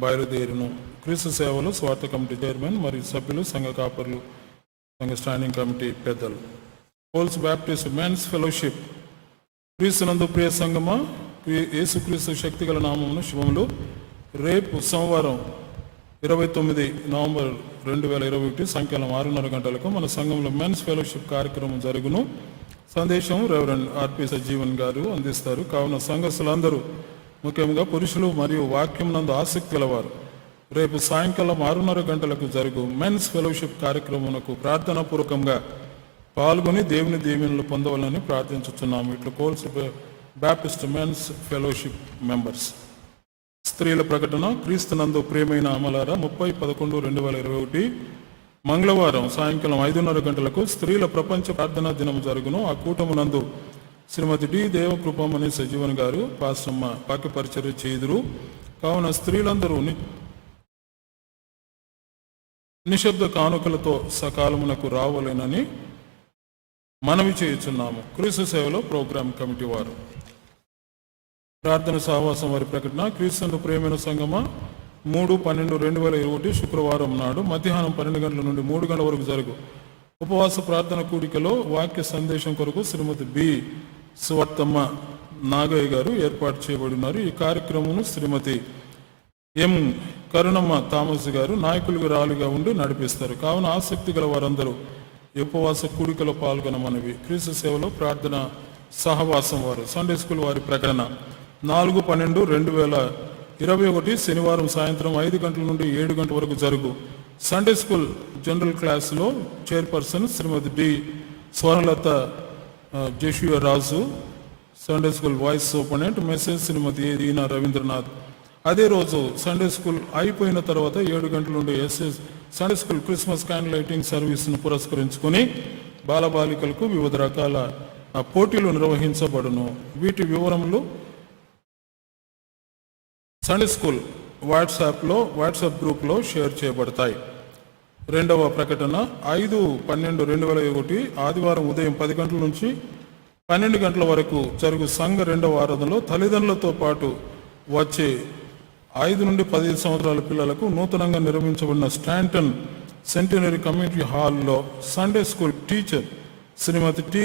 బయలుదేరును. క్రీస్తు సేవలు స్వార్థ కమిటీ చైర్మన్ మరియు సభ్యులు, సంఘ కాపర్లు, సంఘ స్టాండింగ్ కమిటీ పెద్దలు. పోల్స్ బ్యాప్టిస్ట్ మెన్స్ ఫెలోషిప్. క్రీస్తునందు ప్రియ సంగమా, యేసుక్రీస్తు శక్తిగల నామమును శుభములు. రేపు సోమవారం 29 నవంబర్ 2021 సాయంకాలం 6:30 గంటలకు మన సంఘంలో మెన్స్ ఫెలోషిప్ కార్యక్రమం జరుగును. సందేశం రెవరెండ్ ఆర్పి సజీవన్ గారు అందిస్తారు. కావున సంఘస్థులందరూ, ముఖ్యంగా పురుషులు మరియు వాక్యం నందు ఆసక్తి గలవారు, రేపు సాయంకాలం 6:30 గంటలకు జరుగు మెన్స్ ఫెలోషిప్ కార్యక్రమంకు ప్రార్థనాపూర్వకంగా పాల్గొని దేవుని దీవెనలు పొందవాలని ప్రార్థించుతున్నాము. ఇట్లా కోల్స్ బ్యాప్టిస్ట్ మెన్స్ ఫెలోషిప్ మెంబర్స్. స్త్రీల ప్రకటన. క్రీస్తునందు ప్రియమైన అమలారా, 30/11/2021 మంగళవారం సాయంకాలం 5:30 గంటలకు స్త్రీల ప్రపంచ ప్రార్థనా దినం జరుగును. ఆ కూటమునందు శ్రీమతి డి దేవకృపమణి సజీవన్ గారు పాస్టమ్మ వాక్య పరిచర్య చేయుదురు. కావున స్త్రీలందరూ నిశ్శబ్ద కానుకలతో సకాలమునకు రావాలేనని మనవి చేయుచున్నాము. క్రీస్తు సేవలో ప్రోగ్రాం కమిటీ వారు. ప్రార్థన సహవాసం వారి ప్రకటన. క్రీస్తునందు ప్రియమైన సంగమా, 3/12/2021 శుక్రవారం నాడు మధ్యాహ్నం 12 గంటల నుండి 3 గంటల వరకు జరుగు ఉపవాస ప్రార్థన కూడికలో వాక్య సందేశం కొరకు శ్రీమతి బి సువర్తమ్మ నాగయ్య గారు ఏర్పాటు చేయబడినారు. ఈ కార్యక్రమం శ్రీమతి ఎం కరుణమ్మ థామస్ గారు నాయకులుగా రాలుగా ఉండి నడిపిస్తారు. కావున ఆసక్తి గల వారందరూ ఈ ఉపవాస కూడికలో పాల్గొనమనివి. క్రీస్తు సేవలో ప్రార్థన సహవాసం వారు. సండే స్కూల్ వారి ప్రకటన. 4/12/2021 శనివారం సాయంత్రం 5 గంటల నుండి 7 గంటల వరకు జరుగు సండే స్కూల్ జనరల్ క్లాసులో chairperson Srimati D Swarnalatha Jeshuya Raju, Sunday school vice superintendent message Srimati Eena Ravindranath. అదే రోజు సండే స్కూల్ అయిపోయిన తర్వాత 7 గంటల నుండి Sunday school Christmas candle lighting సర్వీస్ను పురస్కరించుకొని బాలబాలికలకు వివిధ రకాల పోటీలు నిర్వహించబడును. వీటి వివరములు సండే స్కూల్ వాట్సాప్ గ్రూప్లో షేర్ చేయబడతాయి. రెండవ ప్రకటన. 5/12/2021 ఆదివారం ఉదయం 10 గంటల నుంచి 12 గంటల వరకు జరుగు సంఘ రెండవ ఆరాధనలో తల్లిదండ్రులతో పాటు వచ్చే 5 నుండి 15 సంవత్సరాల పిల్లలకు నూతనంగా నిర్మించబడిన స్టాంటన్ సెంటినరీ కమ్యూనిటీ హాల్లో సండే స్కూల్ టీచర్ శ్రీమతి టి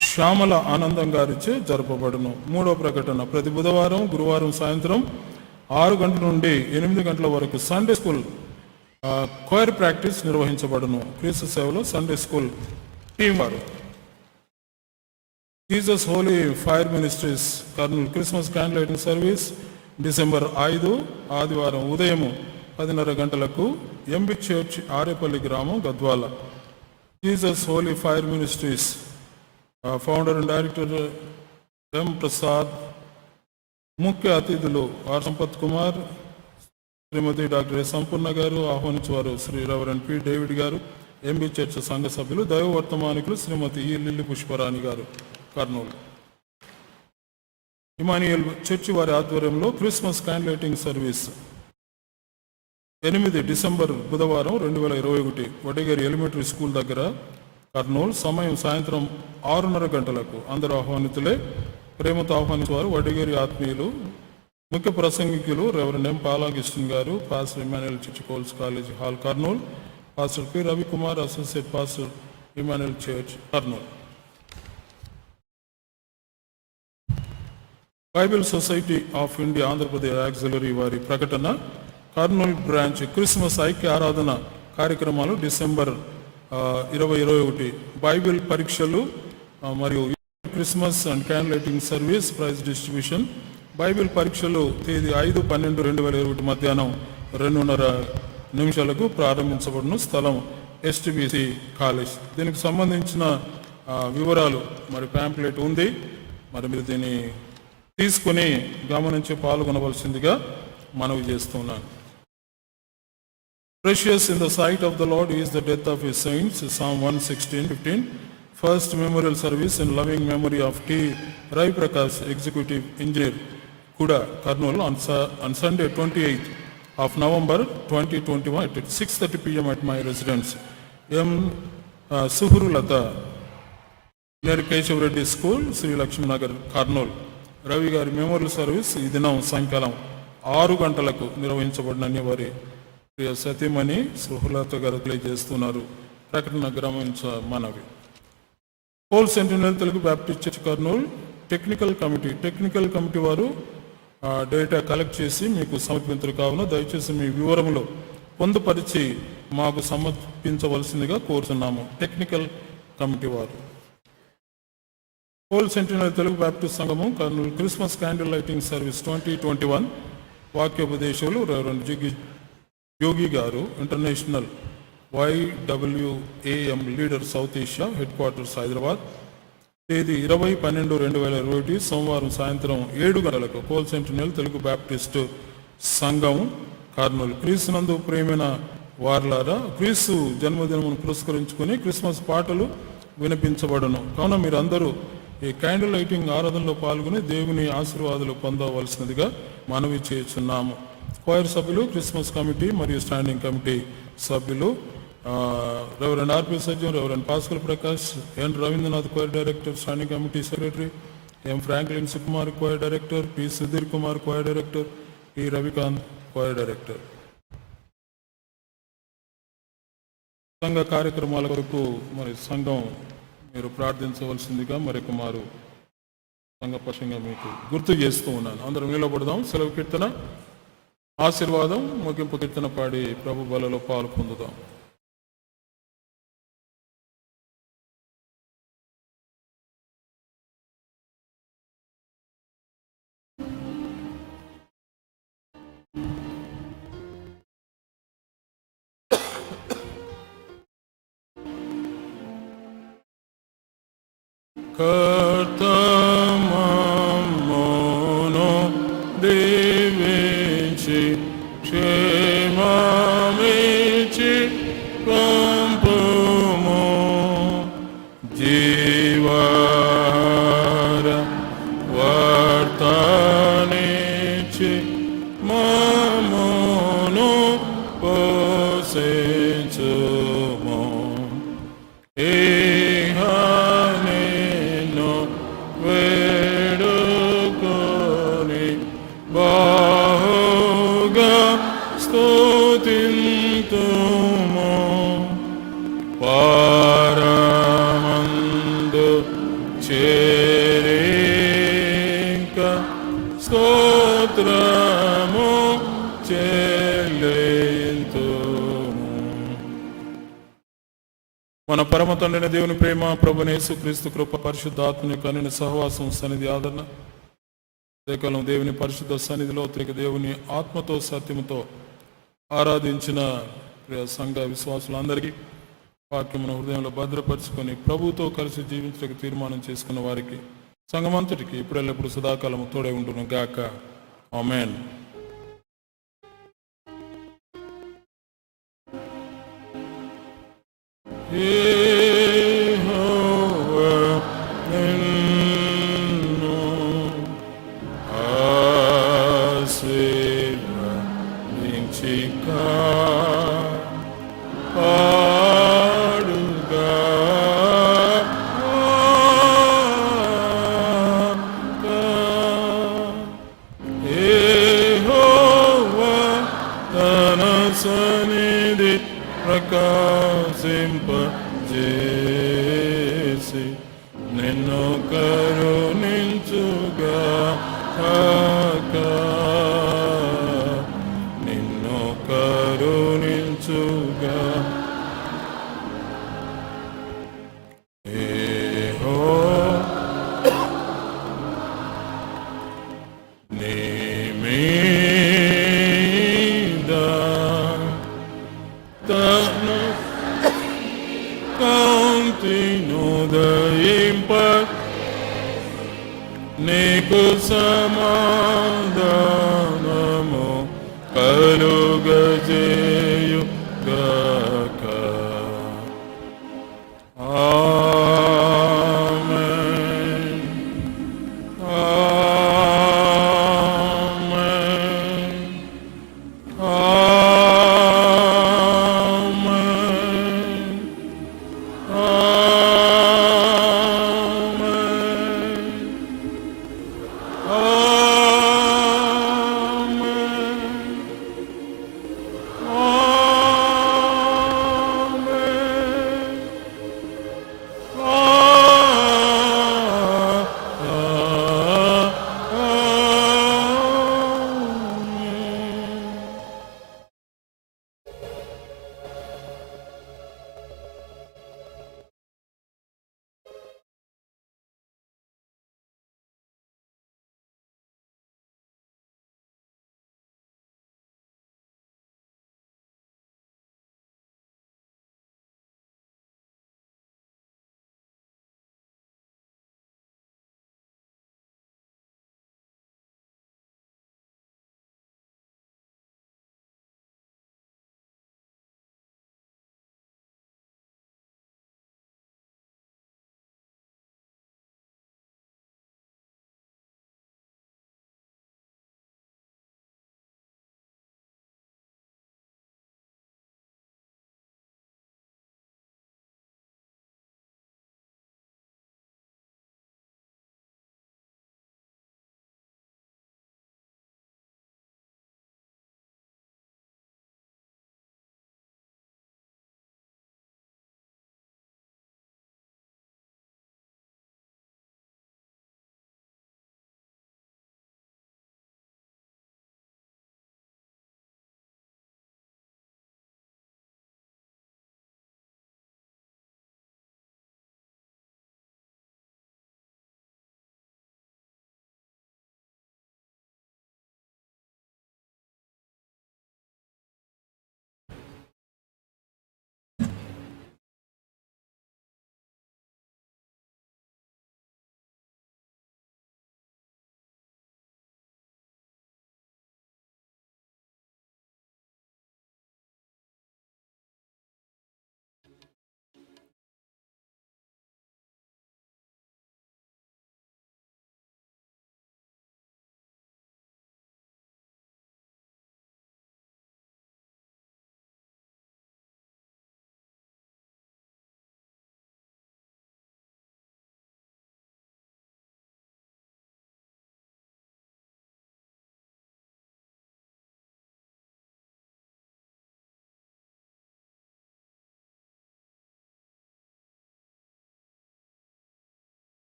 శ్యామల ఆనందం గారిచే జరపబడును. మూడవ ప్రకటన. ప్రతి బుధవారం, గురువారం సాయంత్రం 6 గంటల నుండి 8 గంటల వరకు సండే స్కూల్ కోయర్ ప్రాక్టీస్ నిర్వహించబడును. క్రీస్తు సేవలో సండే స్కూల్ టీం వారు. Jesus holy fire ministries Kurnool Christmas candle lighting service December 5 ఆదివారం ఉదయం 10:30 గంటలకు ఎంబి చర్చ్, ఆరేపల్లి గ్రామం, Gadwal. Jesus holy fire ministries founder and director M Prasad. ముఖ్య అతిథులు R Sampath Kumar, Shrimati doctor S Sampurna garu. ఆహ్వానించేవారు Shri reverend P David garu, MB church సంఘ సభ్యులు. దైవ వర్తమానికులు శ్రీమతి ఈ లిల్లి పుష్పరాణి గారు, కర్నూలు. ఇమానియల్ చర్చి వారి ఆధ్వర్యంలో Christmas candle lighting service 8 December బుధవారం 2021 వడగేరి ఎలిమెంటరీ స్కూల్ దగ్గర, కర్నూలు. సమయం సాయంత్రం 6:30 గంటలకు. అందరూ ఆహ్వానితులే. ప్రేమతో ఆహ్వానించేవారు వడగేరి ఆత్మీయులు. ముఖ్య ప్రసంగికులు రెవరెండ్ ఎం పాలాగిస్టన్ garu, pastor Emmanuel church Coles college hall, Kurnool. Pastor P Ravikumar, associate pastor Emmanuel church, Kurnool. Bible society of India Andhra Pradesh auxiliary వారి ప్రకటన. కర్నూలు బ్రాంచ్ క్రిస్మస్ ఐక్య ఆరాధన కార్యక్రమాలు డిసెంబర్ 2021 బైబిల్ పరీక్షలు మరియు Christmas and candle lighting service prize distribution. Bible పరీక్షలు తేదీ 5/12/2021 మధ్యాహ్నం 2:30 ప్రారంభించబడును. స్థలం ఎస్టిబిసి కాలేజ్. దీనికి సంబంధించిన వివరాలు మరి ప్యాంప్లెట్ ఉంది. మరి మీరు దీన్ని తీసుకుని గమనించి పాల్గొనవలసిందిగా మనవి చేస్తున్నాను. Precious in the sight of the Lord is the death of his saints, Psalm 116:15. First memorial service in loving memory of T. Rai Prakash, Executive Engineer, Kuda, Kurnool, on Sunday 28th of November 2021 at 6:30 p.m. at my residence. M. Suhurulata, నేరు Kesava Reddy school, Shri Lakshminagar, Kurnool. Ravi garu memorial service ఈ దినం సాయంకాలం 6 గంటలకు నిర్వహించబడినని వారి ప్రియ సతీమణి సుహలత గారు తెలియజేస్తున్నారు. ప్రకటన గ్రహించ మనవి. Whole centennial Telugu Baptist church Kurnool technical committee వారు డేటా కలెక్ట్ చేసి మీకు సమర్పించరు కావున దయచేసి మీ వివరములు పొందుపరిచి మాకు సమర్పించవలసిందిగా కోరుతున్నాము. టెక్నికల్ కమిటీ వారు. హోల్ సెంటినల్ తెలుగు బ్యాప్టిస్ట్ సంఘము Kurnool Christmas candle lighting service 2021 వాక్యోపదేశాలు reverend Yogi garu, international YWAM leader South Asia, head quarters Hyderabad. తేదీ 20/12/2021 సోమవారం సాయంత్రం 7 గంటలకు హోల్ సెంటినల్ తెలుగు బ్యాప్టిస్ట్ సంఘం కర్నూలు. క్రీస్తునందు ప్రేమైన వార్లారా, క్రీస్తు జన్మదినమును పురస్కరించుకుని క్రిస్మస్ పాటలు వినిపించబడను కావున మీరందరూ ఈ క్యాండిల్ లైటింగ్ ఆరాధనలో పాల్గొని దేవుని ఆశీర్వాదాలు పొందవలసినదిగా మనవి చేస్తున్నాము. క్వైర్ సభ్యులు, క్రిస్మస్ కమిటీ మరియు స్టాండింగ్ కమిటీ సభ్యులు రెవరెండ్ ఆర్పి సజ్జన్, రెవరెండ్ పాస్కల్ ప్రకాష్, ఎన్ Rabindranath choir director, standing committee secretary, ఎం Franklin Sukumar choir director, P Sudheer Kumar choir director, P Ravikanth choir director. సంఘ కార్యక్రమాల కొరకు మరి సంఘం మీరు ప్రార్థించవలసిందిగా మరొక మారు సంఘపక్షంగా మీకు గుర్తు చేస్తూ ఉన్నాను. అందరం నిలబడదాం. సెలవు కీర్తన, ఆశీర్వాదం, ముగింపు కీర్తన పాడి ప్రభు బలలో పాలు పొందుదాం. కర్తమమ్మును దీవించి క్షేమమిచ్చి పంపుము, జీవార వర్తనిచ్చి మమ్మును పోషించుము. పరమందు చేరింక స్తోత్రము చెల్లింతుము. మన పరమ తండ్రైన దేవుని ప్రేమ, ప్రభువైన యేసుక్రీస్తు కృప, పరిశుద్ధాత్మని కనుని సహవాసం, సన్నిధి, ఆదరణ కేవలం దేవుని పరిశుద్ధ సన్నిధిలో దేవుని ఆత్మతో సత్యముతో ఆరాధించిన సంఘ విశ్వాసులందరికీ వాక్యమును హృదయంలో భద్రపరుచుకొని ప్రభుతో కలిసి జీవించడానికి తీర్మానం చేసుకున్న వారికి సంఘమంతటికి ఇప్పుడెల్లప్పుడు సదాకాలము తోడే ఉంటును గాక. ఆమేన్. సన్నిధి ప్రకాశింపజేసి నిన్ను కరుణించుగా, నిన్ను కరుణించుగా. నీ మీద తను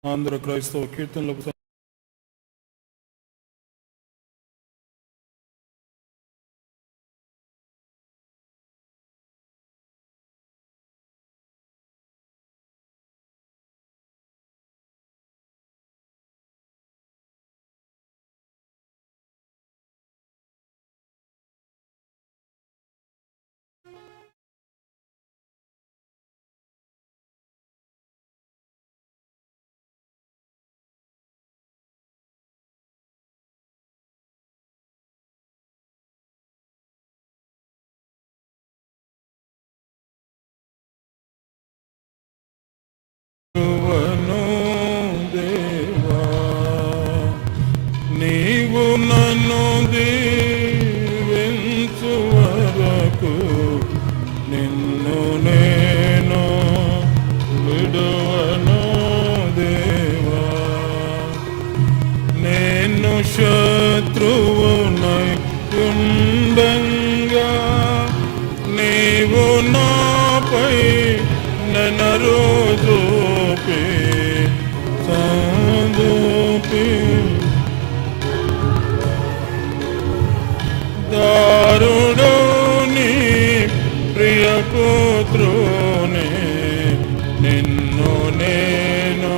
ఆంధ్ర క్రైస్తవ కీర్తనలకు దేవా, నీవు నన్ను దీవించు వరకు నిన్ను నేను విడువను దేవా. నేను శత్రువునై ఉండంగా నీవు నాపై ననరోజూపి సాధూపి దారుడు నీ ప్రియపుత్రుని నిన్ను నేను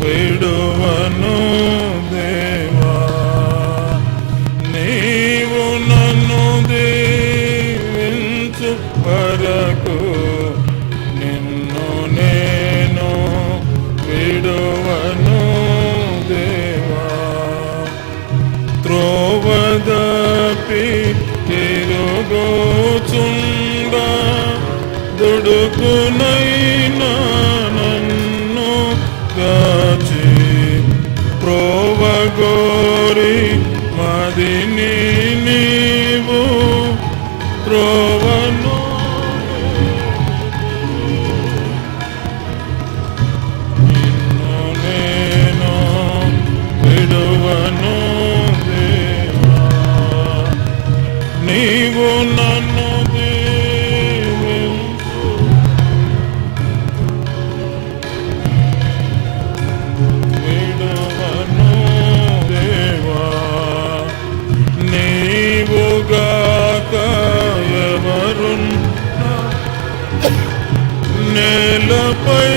విడువను దేవా. నీవు నన్ను దీవించు వరకు నిన్ను నేను విడువను దేవా. త్రోవదపి తిరుగుచుండ దుడుకునైనా నన్ను గాచి ప్రోవగోరి మదిని నీవు త్రోవను నిన్ను నేను విడువను దేవా. నీవు నన్ను దీవించు విడువను దేవా. నీవుగాక ఎవరున్నా నేలపై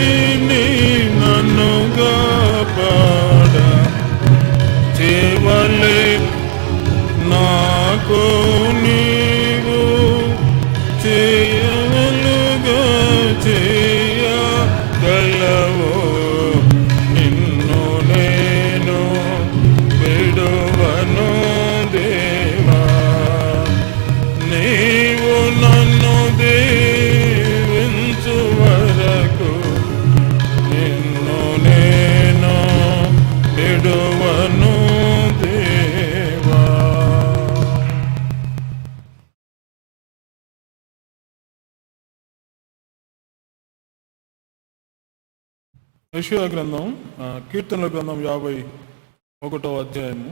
నీ నన్ను కాపాడ చేవలే నాకు నీవు చేయవలుగా చేయగలవు. నిన్ను నేను విడువను దేవా. నీవు నన్ను దీవించు వరకు నిన్ను నేను విడువను దేవా. యెషయా గ్రంథం కీర్తనల గ్రంథం 51వ అధ్యాయము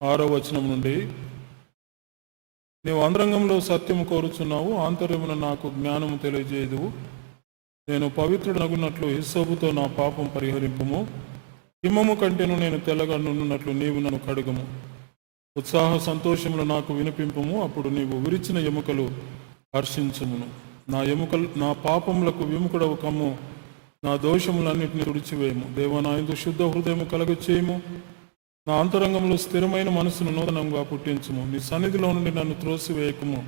6వ వచనం నుండి, నీవు అంతరంగంలో సత్యము కోరుచున్నావు, ఆంతర్యమున నాకు జ్ఞానము తెలియజేయదువు. నేను పవిత్రుడనగున్నట్లు హిస్సోపుతో నా పాపం పరిహరింపుము. హిమము కంటేను నేను తెల్లగా నుండునట్లు నీవు నన్ను కడుగుము. ఉత్సాహ సంతోషములు నాకు వినిపింపుము, అప్పుడు నీవు విరిచిన ఎముకలు హర్షించుమును. నా పాపములకు విముఖుడవు కమ్ము, నా దోషములన్నింటినీ తుడిచివేయము. దేవా, నా యందు శుద్ధ హృదయము కలుగచేయము, నా అంతరంగంలో స్థిరమైన మనసును నూతనంగా పుట్టించుము. నీ సన్నిధిలో నుండి నన్ను త్రోసివేయకము,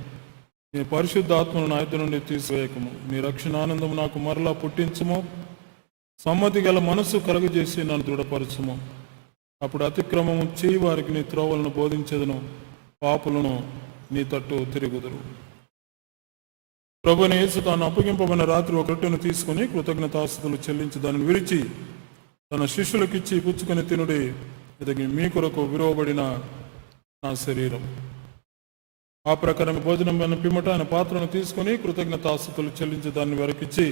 నీ పరిశుద్ధాత్మను నా యొద్ద నుండి తీసివేయకము. నీ రక్షణానందము నాకు మరలా పుట్టించుము, సమ్మతి గల మనసు కలుగజేసి నన్ను దృఢపరచుము. అప్పుడు అతిక్రమము చేయి వారికి నీ త్రోవలను బోధించదును, పాపులను నీ తట్టు తిరుగుదురు. ప్రభువైన యేసు తాను అప్పగింపబడిన రాత్రి ఒక రొట్టెను తీసుకుని కృతజ్ఞతాస్తుతులు చెల్లించి దానిని విరిచి తన శిష్యులకిచ్చి, పుచ్చుకొని తినుడి, ఇది మీ కొరకు విలువబడిన నా శరీరం. ఆ ప్రకారం భోజనం పిమ్మట ఆయన పాత్రను తీసుకుని కృతజ్ఞతాస్తుతులు చెల్లించి దాన్ని వెరకిచ్చి,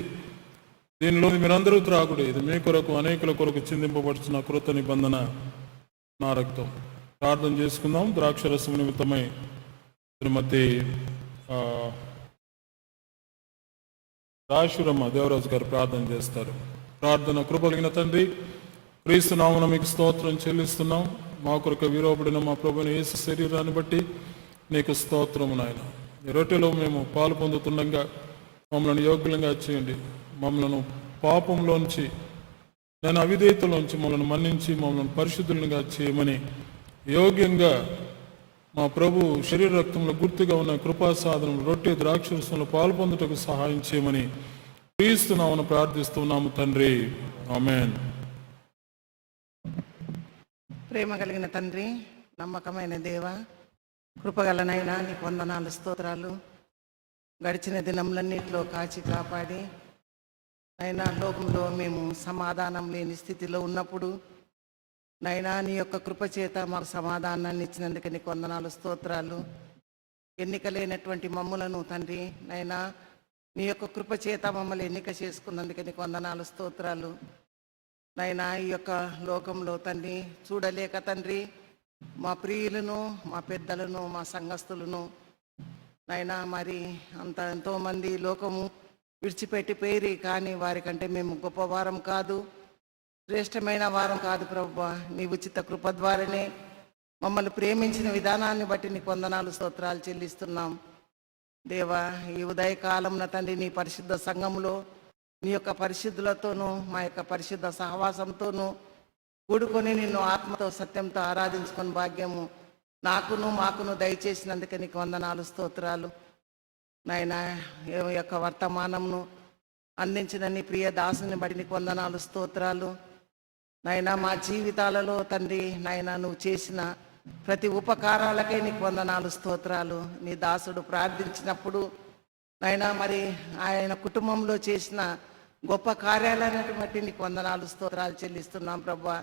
దీనిలో మీరందరూ త్రాగుడి, ఇది మీ కొరకు అనేకుల కొరకు చిందింపబడుచున్న కృత నిబంధన నా రక్తం. ప్రార్థన చేసుకుందాం. ద్రాక్షరసం నిమిత్తమై శ్రీమతి రాశురమ్మ దేవరాజు గారు ప్రార్థన చేస్తారు. ప్రార్థన కృప కలిగిన తండ్రి, క్రీస్తు నామమున మీకు స్తోత్రం చెల్లిస్తున్నాం. మా కొరకు విరోబడిన మా ప్రభుని యేసు శరీరాన్ని బట్టి నీకు స్తోత్రము నాయన. ఈ రొట్టెలో మేము పాలు పొందుతుండగా మమ్మల్ని యోగ్యులంగా చేయండి. మమ్మల్ని పాపంలోంచి, నేను అవిధేయతలోంచి మమ్మల్ని మన్నించి మమ్మల్ని పరిశుద్ధులుగా చేయమని యోగ్యంగా మా ప్రభు శరీర రక్తంలో గుర్తుగా ఉన్న కృపా సాధనం రొట్టె ద్రాక్షరసంలో పాలు పొందుటకు సహాయం చేయమని క్రీస్తు నామమున ప్రార్థిస్తున్నాము తండ్రి. ఆమేన్. ప్రేమ కలిగిన తండ్రి, నమ్మకమైన దేవ, కృపగలనైనా నీకు వందనాలు, స్తోత్రాలు. గడిచిన దినములన్నింటిలో కాచి కాపాడి నైనా లోకంలో మేము సమాధానం లేని స్థితిలో ఉన్నప్పుడు నైనా నీ యొక్క కృపచేత మాకు సమాధానాన్ని ఇచ్చినందుకు నీకు వందనాలు, స్తోత్రాలు. ఎన్నిక లేనటువంటి మమ్ములను తండ్రి నైనా నీ యొక్క కృపచేత మమ్మల్ని ఎన్నిక చేసుకున్నందుకు నీకు వందనాలు, స్తోత్రాలు. నైనా ఈ యొక్క లోకంలో తండ్రి చూడలేక తండ్రి మా ప్రియులను, మా పెద్దలను, మా సంఘస్థులను నైనా మరి ఎంతోమంది లోకము విడిచిపెట్టి పేరి, కానీ వారికంటే మేము గొప్పవారం కాదు, శ్రేష్టమైన వారం కాదు ప్రభువా. నీ ఉచిత కృప ద్వారానే మమ్మల్ని ప్రేమించిన విధానాన్ని బట్టి నీకు వందనాలు, స్తోత్రాలు చెల్లిస్తున్నాం దేవా. ఈ ఉదయకాలంన తండ్రి నీ పరిశుద్ధ సంఘములో నీ యొక్క పరిశుద్ధులతోనూ మా యొక్క పరిశుద్ధ సహవాసంతోనూ కూడుకొని నిన్ను ఆత్మతో సత్యంతో ఆరాధించుకొని భాగ్యము నాకును మాకును దయచేసినందుకే నీకు వందనాలు, స్తోత్రాలు. నాయనా ఈ యొక్క వర్తమానంను అందించిన నీ ప్రియ దాసుని బట్టి నీకు వందనాలు, స్తోత్రాలు. నాయనా మా జీవితాలలో తండ్రి నాయనా నువ్వు చేసిన ప్రతి ఉపకారాలకే నీకు వందనాలు, స్తోత్రాలు. నీ దాసుడు ప్రార్థించినప్పుడు నాయనా మరి ఆయన కుటుంబంలో చేసిన గొప్ప కార్యాలన్నిటి బట్టి నీకు వందనాలు, స్తోత్రాలు చెల్లిస్తున్నాం ప్రభువా.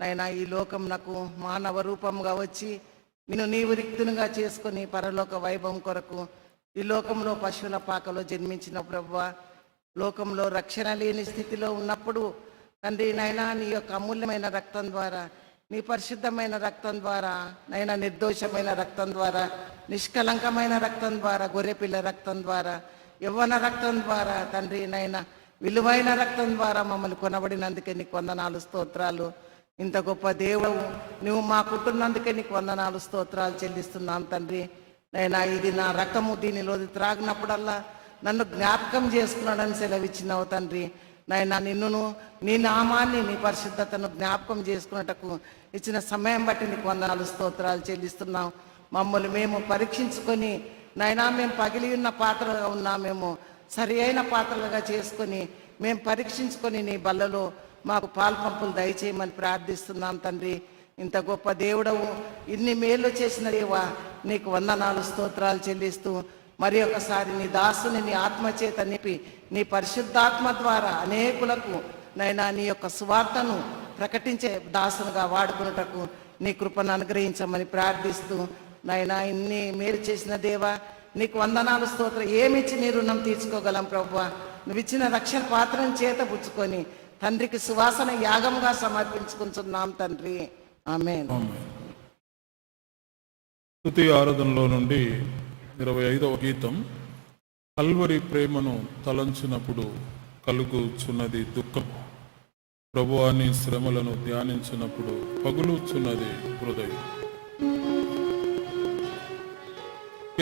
నాయనా ఈ లోకం నాకు మానవ రూపంగా వచ్చి నిన్ను నీవు రిక్తునిగా చేసుకొని పరలోక వైభవం కొరకు ఈ లోకంలో పశువుల పాకలో జన్మించిన ప్రభువా. లోకంలో రక్షణ లేని స్థితిలో ఉన్నప్పుడు తండ్రి నైనా నీ యొక్క అమూల్యమైన రక్తం ద్వారా, నీ పరిశుద్ధమైన రక్తం ద్వారా, నైనా నిర్దోషమైన రక్తం ద్వారా, నిష్కలంకమైన రక్తం ద్వారా, గొర్రెపిల్ల రక్తం ద్వారా, యవ్వన రక్తం ద్వారా తండ్రి నైనా విలువైన రక్తం ద్వారా మమ్మల్ని కొనబడినందుకే నీకు వందనాలు, స్తోత్రాలు. ఇంత గొప్ప దేవుడు నువ్వు మాకుంటున్నందుకే నీకు వందనాలు, స్తోత్రాలు చెల్లిస్తున్నాం తండ్రి. నైనా ఇది నా రక్తము, దీనిలో త్రాగినప్పుడల్లా నన్ను జ్ఞాపకం చేసుకున్నాడని సెలవిచ్చినావు తండ్రి. నైనా నిన్నును, నీ నామాన్ని, నీ పరిశుద్ధతను జ్ఞాపకం చేసుకున్నటకు ఇచ్చిన సమయం బట్టి నీకు వందనాలు, స్తోత్రాలు చెల్లిస్తున్నాం. మమ్మల్ని మేము పరీక్షించుకొని నైనా మేము పగిలి ఉన్న పాత్రలుగా ఉన్నామేమో సరి అయిన పాత్రలుగా చేసుకొని మేము పరీక్షించుకొని నీ బల్లలో మాకు పాల్పంపులు దయచేయమని ప్రార్థిస్తున్నాం తండ్రి. ఇంత గొప్ప దేవుడవు, ఇన్ని మేలు చేసిన దేవా నీకు వందనాలు, స్తోత్రాలు చెల్లిస్తూ మరి ఒకసారి నీ దాసుని నీ ఆత్మచేత నింపి నీ పరిశుద్ధాత్మ ద్వారా అనేకులకు నైనా నీ యొక్క సువార్తను ప్రకటించే దాసునుగా వాడుకున్నటకు నీ కృపను అనుగ్రహించమని ప్రార్థిస్తూ నైనా ఇన్ని మేలు చేసిన దేవా నీకు వందనాలు, స్తోత్రం. ఏమిచ్చి నీ రుణం తీర్చుకోగలం ప్రభువా. నువ్వు ఇచ్చిన రక్షణ పాత్రను చేత పుచ్చుకొని తండ్రికి సువాసన యాగంగా సమర్పించుకుంటున్నాం తండ్రి. ఆమేన్. స్తుతి ఆరాధనలో నుండి 25వ గీతం. కల్వరి ప్రేమను తలంచినప్పుడు కలుగుచున్నది దుఃఖం, ప్రభువాని శ్రమలను ధ్యానించినప్పుడు పగులుచున్నది హృదయం.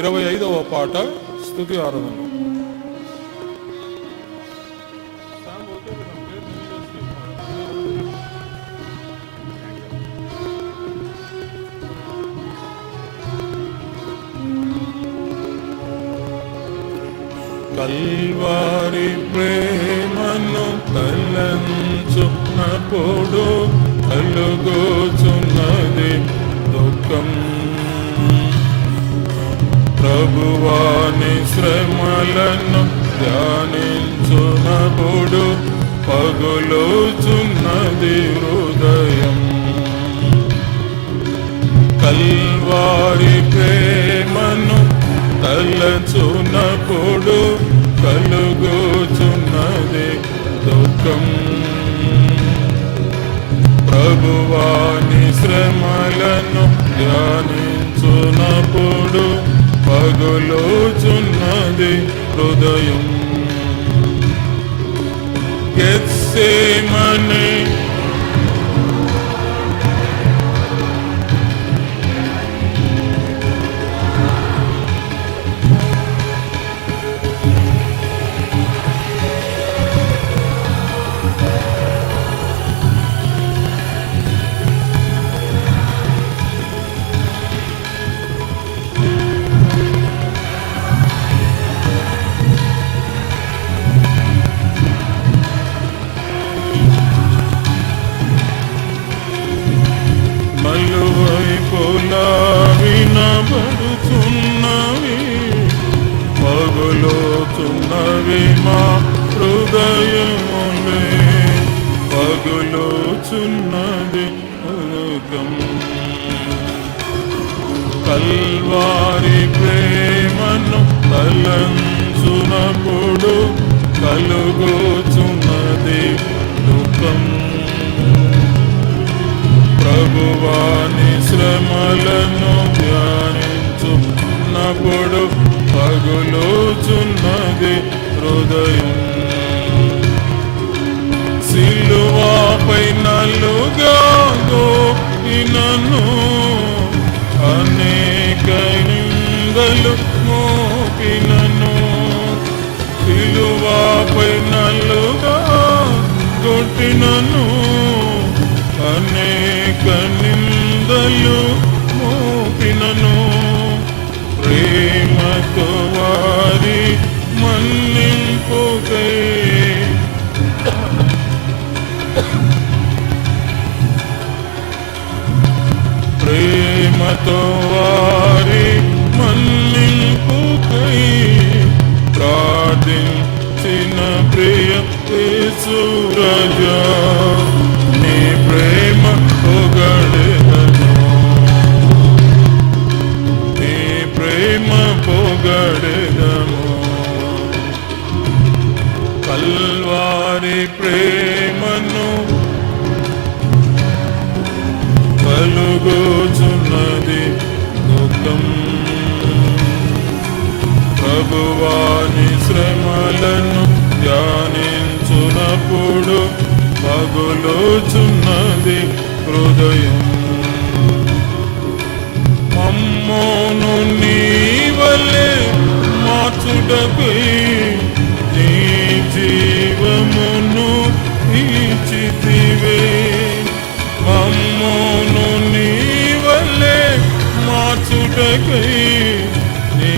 25వ పాట స్తుతి ఆరాధన. కల్వారి ప్రేమను తలంచునప్పుడు కలుగుచున్నది దుఃఖం, ప్రభువాని శ్రమలను ధ్యానించునప్పుడు పగులుచున్నది హృదయం. కల్వారి ప్రేమను తలంచునప్పుడు కలుగుచున్నది దుఃఖం, ప్రభువాని శ్రమలను ధ్యానించునప్పుడు పగులుచున్నది హృదయం. గెత్సేమనే నలువైపులా వినబడుతున్నవి పగులుతున్నవి మా హృదయములే పగులుచున్నది హృదయం కల్వారి ప్రేమను తలంచునప్పుడు కలుగుచున్నది దుఃఖం ప్రభువాని శ్రమలను ధ్యానించున్నప్పుడు పగులుచున్నది హృదయం సిలువపై నలుగా గోపినను అనేక నిందలు మోపినను సిలువపై నలుగా కొట్టినను అనేక నిందలు మోపినను ప్రేమతో వారి మన్నింపుకై ప్రేమతో వారి మన్నింపుకై ప్రార్థించిన ప్రియ యేసు రాజా నీ ప్రేమ పొగడెదను నీ ప్రేమ పొగడెదను కల్వారి ప్రేమను కలుగుచున్నది దుఃఖం ప్రభువాని శ్రమలను ధ్యానించునప్పుడు పగులుచున్నది హృదయం మమ్మోను నీ వలె మార్చుటకై నీ జీవమును ఇచ్చితివే మమ్మోను నీ వలె మార్చుటకై నీ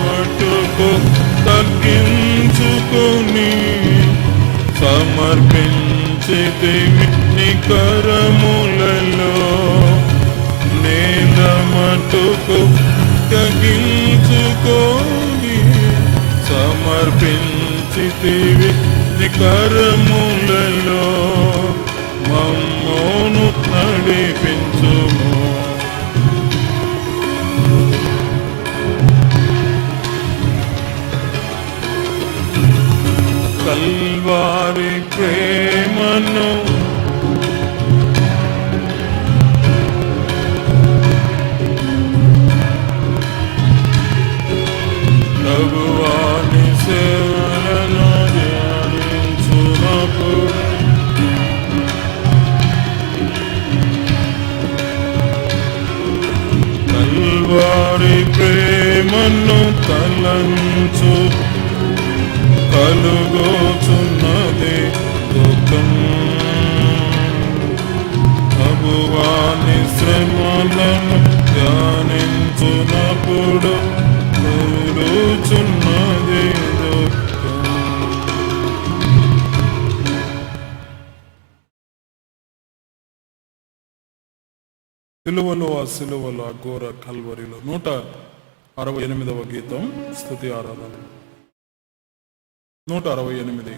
మట్టుకు తగ్గించుకొని సమర్పించితివి నికరములలో నేల మట్టుకు తగ్గించుకొని సమర్పించితివి నికరములలో మమ్మోను నడిపించుము కల్వారి ప్రేమను ప్రభువాని సేవలను ధ్యానించునప్పుడు కల్వారి ప్రేమను తలంచు కలుగుచున్నది దుఃఖం ప్రభువాని శ్రమలను ధ్యానించునప్పుడు కలుగుచున్నది దుఃఖం సిలువలో ఆ ఘోర కల్వరిలో 168వ గీతం స్తుతి ఆరాధన 168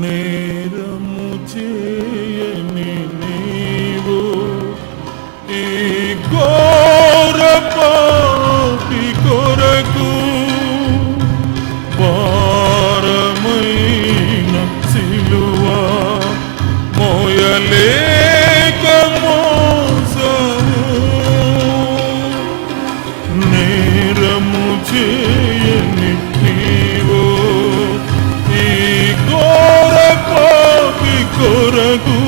నేరము చేయని చేయని నీవో ఈ ఘోర పాపి కొరకు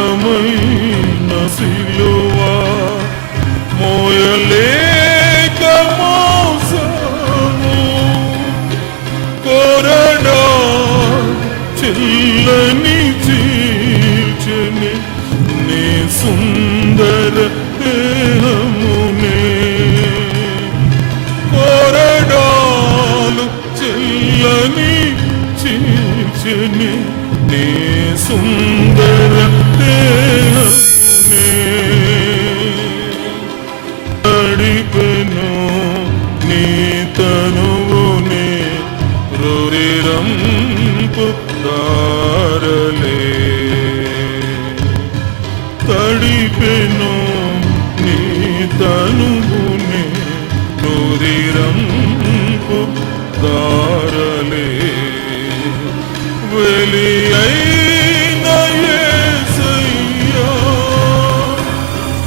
భారమైన సిలువా మోయలేక మోసము కొరడా చెల్లని చీల్చని నీ సుందర దేహమునే కొరడాలు చెల్లని చీల్చని నీ సుందర దేహమునే తడిపెను నీ తనువునే రురిరంపు దారలే తడిపెను నీ తనువునే రురిరంపు దారలే వెలి అయిన యేసయ్యా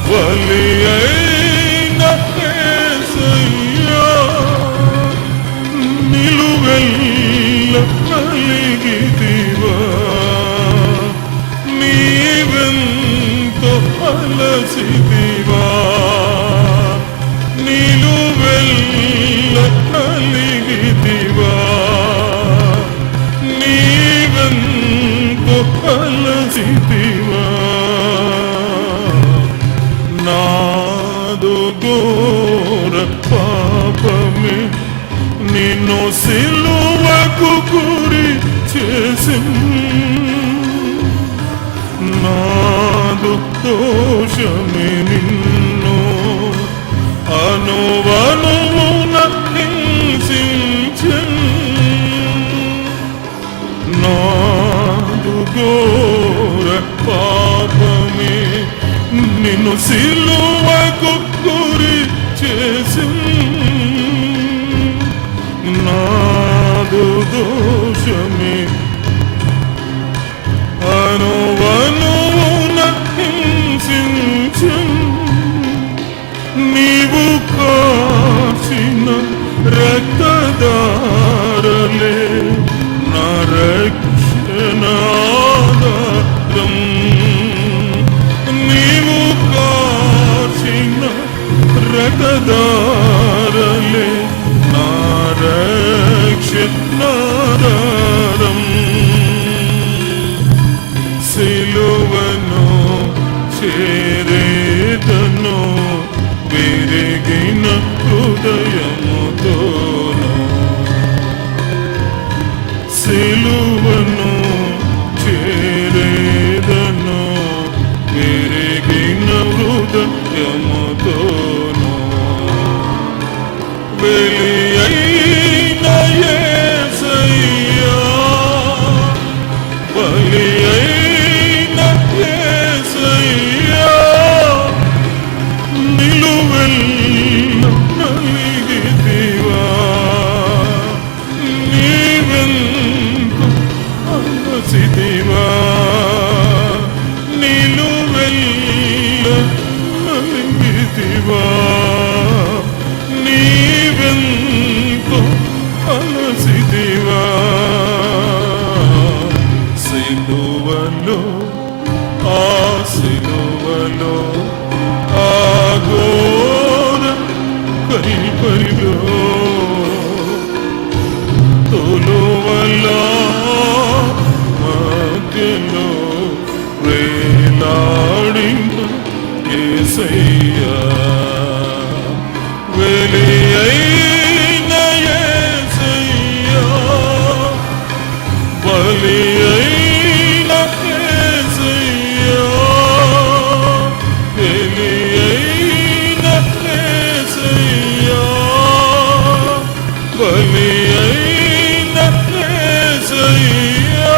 వలి అయిన యేసయ్యా నిలువెల్ల కలిగితివా నీవెంతో అలసితివా నిలువెల్ల కలిగితివా నీవెంతో అలసితివా నాదు ఘోర పాపమే నిన్ను సిలువకు గురి చేసి నాదు దోషమే నిన్ను అనువనువున హింసించెను నాదు ఘోర పాపమే నిన్ను సిలువకు గురి చేసి నాదు దోషమే అనువనువున హింసించెను నీవు కాచిన రక్తధారలే నా రక్షణాధారం నీవు కాచిన రక్తధారలే నా రక్షణాధారం సిలువను చేరేదను విరిగిన హృదయముతోను సిలువను చేరేదను విరిగిన హృదయముతోను వెలి అయిన యేసయ్యా బలి అయిన యేసయ్యా నిలువెల్ల కలిగితివా నీవెంతో అలసితివా నిలువెల్ల కలిగితివా నీవెంతో అలసితివా సిలువలో ఆ సిలువలో ఆ ఘోర కల్వరిలో తొలువల మధ్యలో వేలాడిన యేసయ్యా వెలి అయిన యేసయ్యా బలి అయిన యేసయ్యా వెలి అయిన యేసయ్యా బలి అయిన యేసయ్యా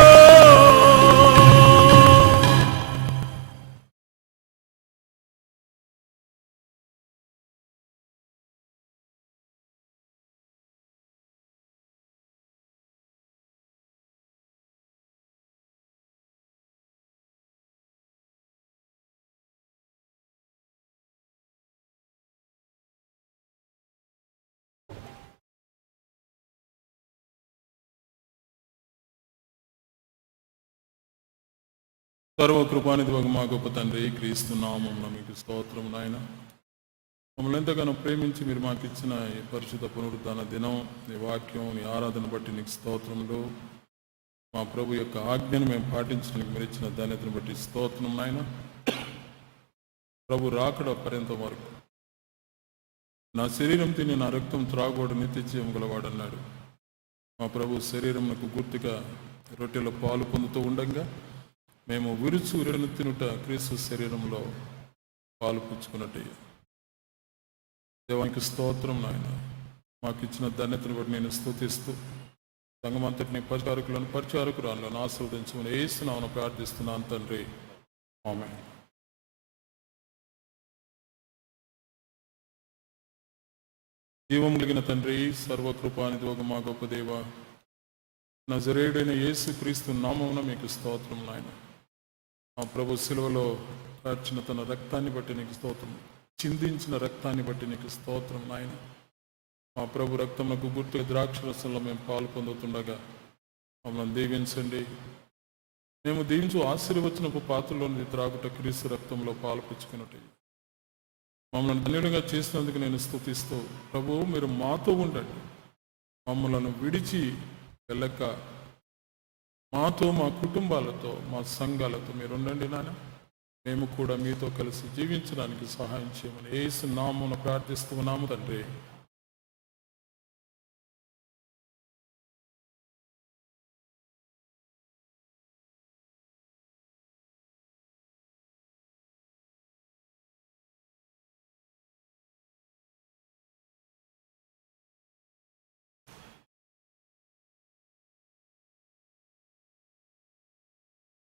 సర్వకృపానిధి మా గొప్ప తండ్రి క్రీస్తు నామమున మీకు స్తోత్రం నాయన. మమ్మల్ని ఎంతగానో ప్రేమించి మీరు మాకు ఇచ్చిన ఈ పరిశుద్ధ పునరుద్ధాన దినం, నీ వాక్యం, నీ ఆరాధన బట్టి నీకు స్తోత్రములు. మా ప్రభు యొక్క ఆజ్ఞను మేము పాటించడానికి మీరు ఇచ్చిన ధన్యతను బట్టి స్తోత్రం నాయన. ప్రభు రాకడ పర్యంతం వరకు నా శరీరం తిని నా రక్తం త్రాగోడు నిత్య జీవం గలవాడు అన్నాడు. మా ప్రభు శరీరమునకు గుర్తుగా రొట్టెలో పాలు పొందుతూ ఉండగా మేము విరుచు విరను తినుట క్రీస్తు శరీరంలో పాలు పుచ్చుకున్నట్టు. దేవానికి స్తోత్రం నాయన. మాకు ఇచ్చిన ధన్యతను బట్టి నేను స్తుతిస్తూ సంఘమంతటిని పరిచారకురాలను ఆశీర్వదించమని యేసునామమున ప్రార్థిస్తున్నాను తండ్రి, ఆమేన్. జీవం కలిగిన తండ్రి, సర్వకృపానిధి మా గొప్ప దేవ, నజరేయుడైన యేసు క్రీస్తు నామమున మీకు స్తోత్రం నాయన. మా ప్రభు శిలువలో కార్చిన తన రక్తాన్ని బట్టి నీకు స్తోత్రం, చిందించిన రక్తాన్ని బట్టి నీకు స్తోత్రం నాయన. మా ప్రభు రక్తమునకు గుర్తుగా ద్రాక్షరసంలో మేము పాలు పొందుతుండగా మమ్మల్ని దీవించండి. మేము దీవించు ఆశీర్వచనపు పాత్రలోని త్రాగుట క్రీస్తు రక్తంలో పాలు పుచ్చుకున్నట్టు మమ్మల్ని ధన్యుడిగా చేసినందుకు నేను స్తుతిస్తూ, ప్రభు మీరు మాతో ఉండండి, మమ్మలను విడిచి వెళ్ళక మాతో, మా కుటుంబాలతో, మా సంఘాలతో మీరు ఉండండి నాన్న. మేము కూడా మీతో కలిసి జీవించడానికి సహాయం చేయమని యేసు నామమున ప్రార్థిస్తున్నాము తండ్రి.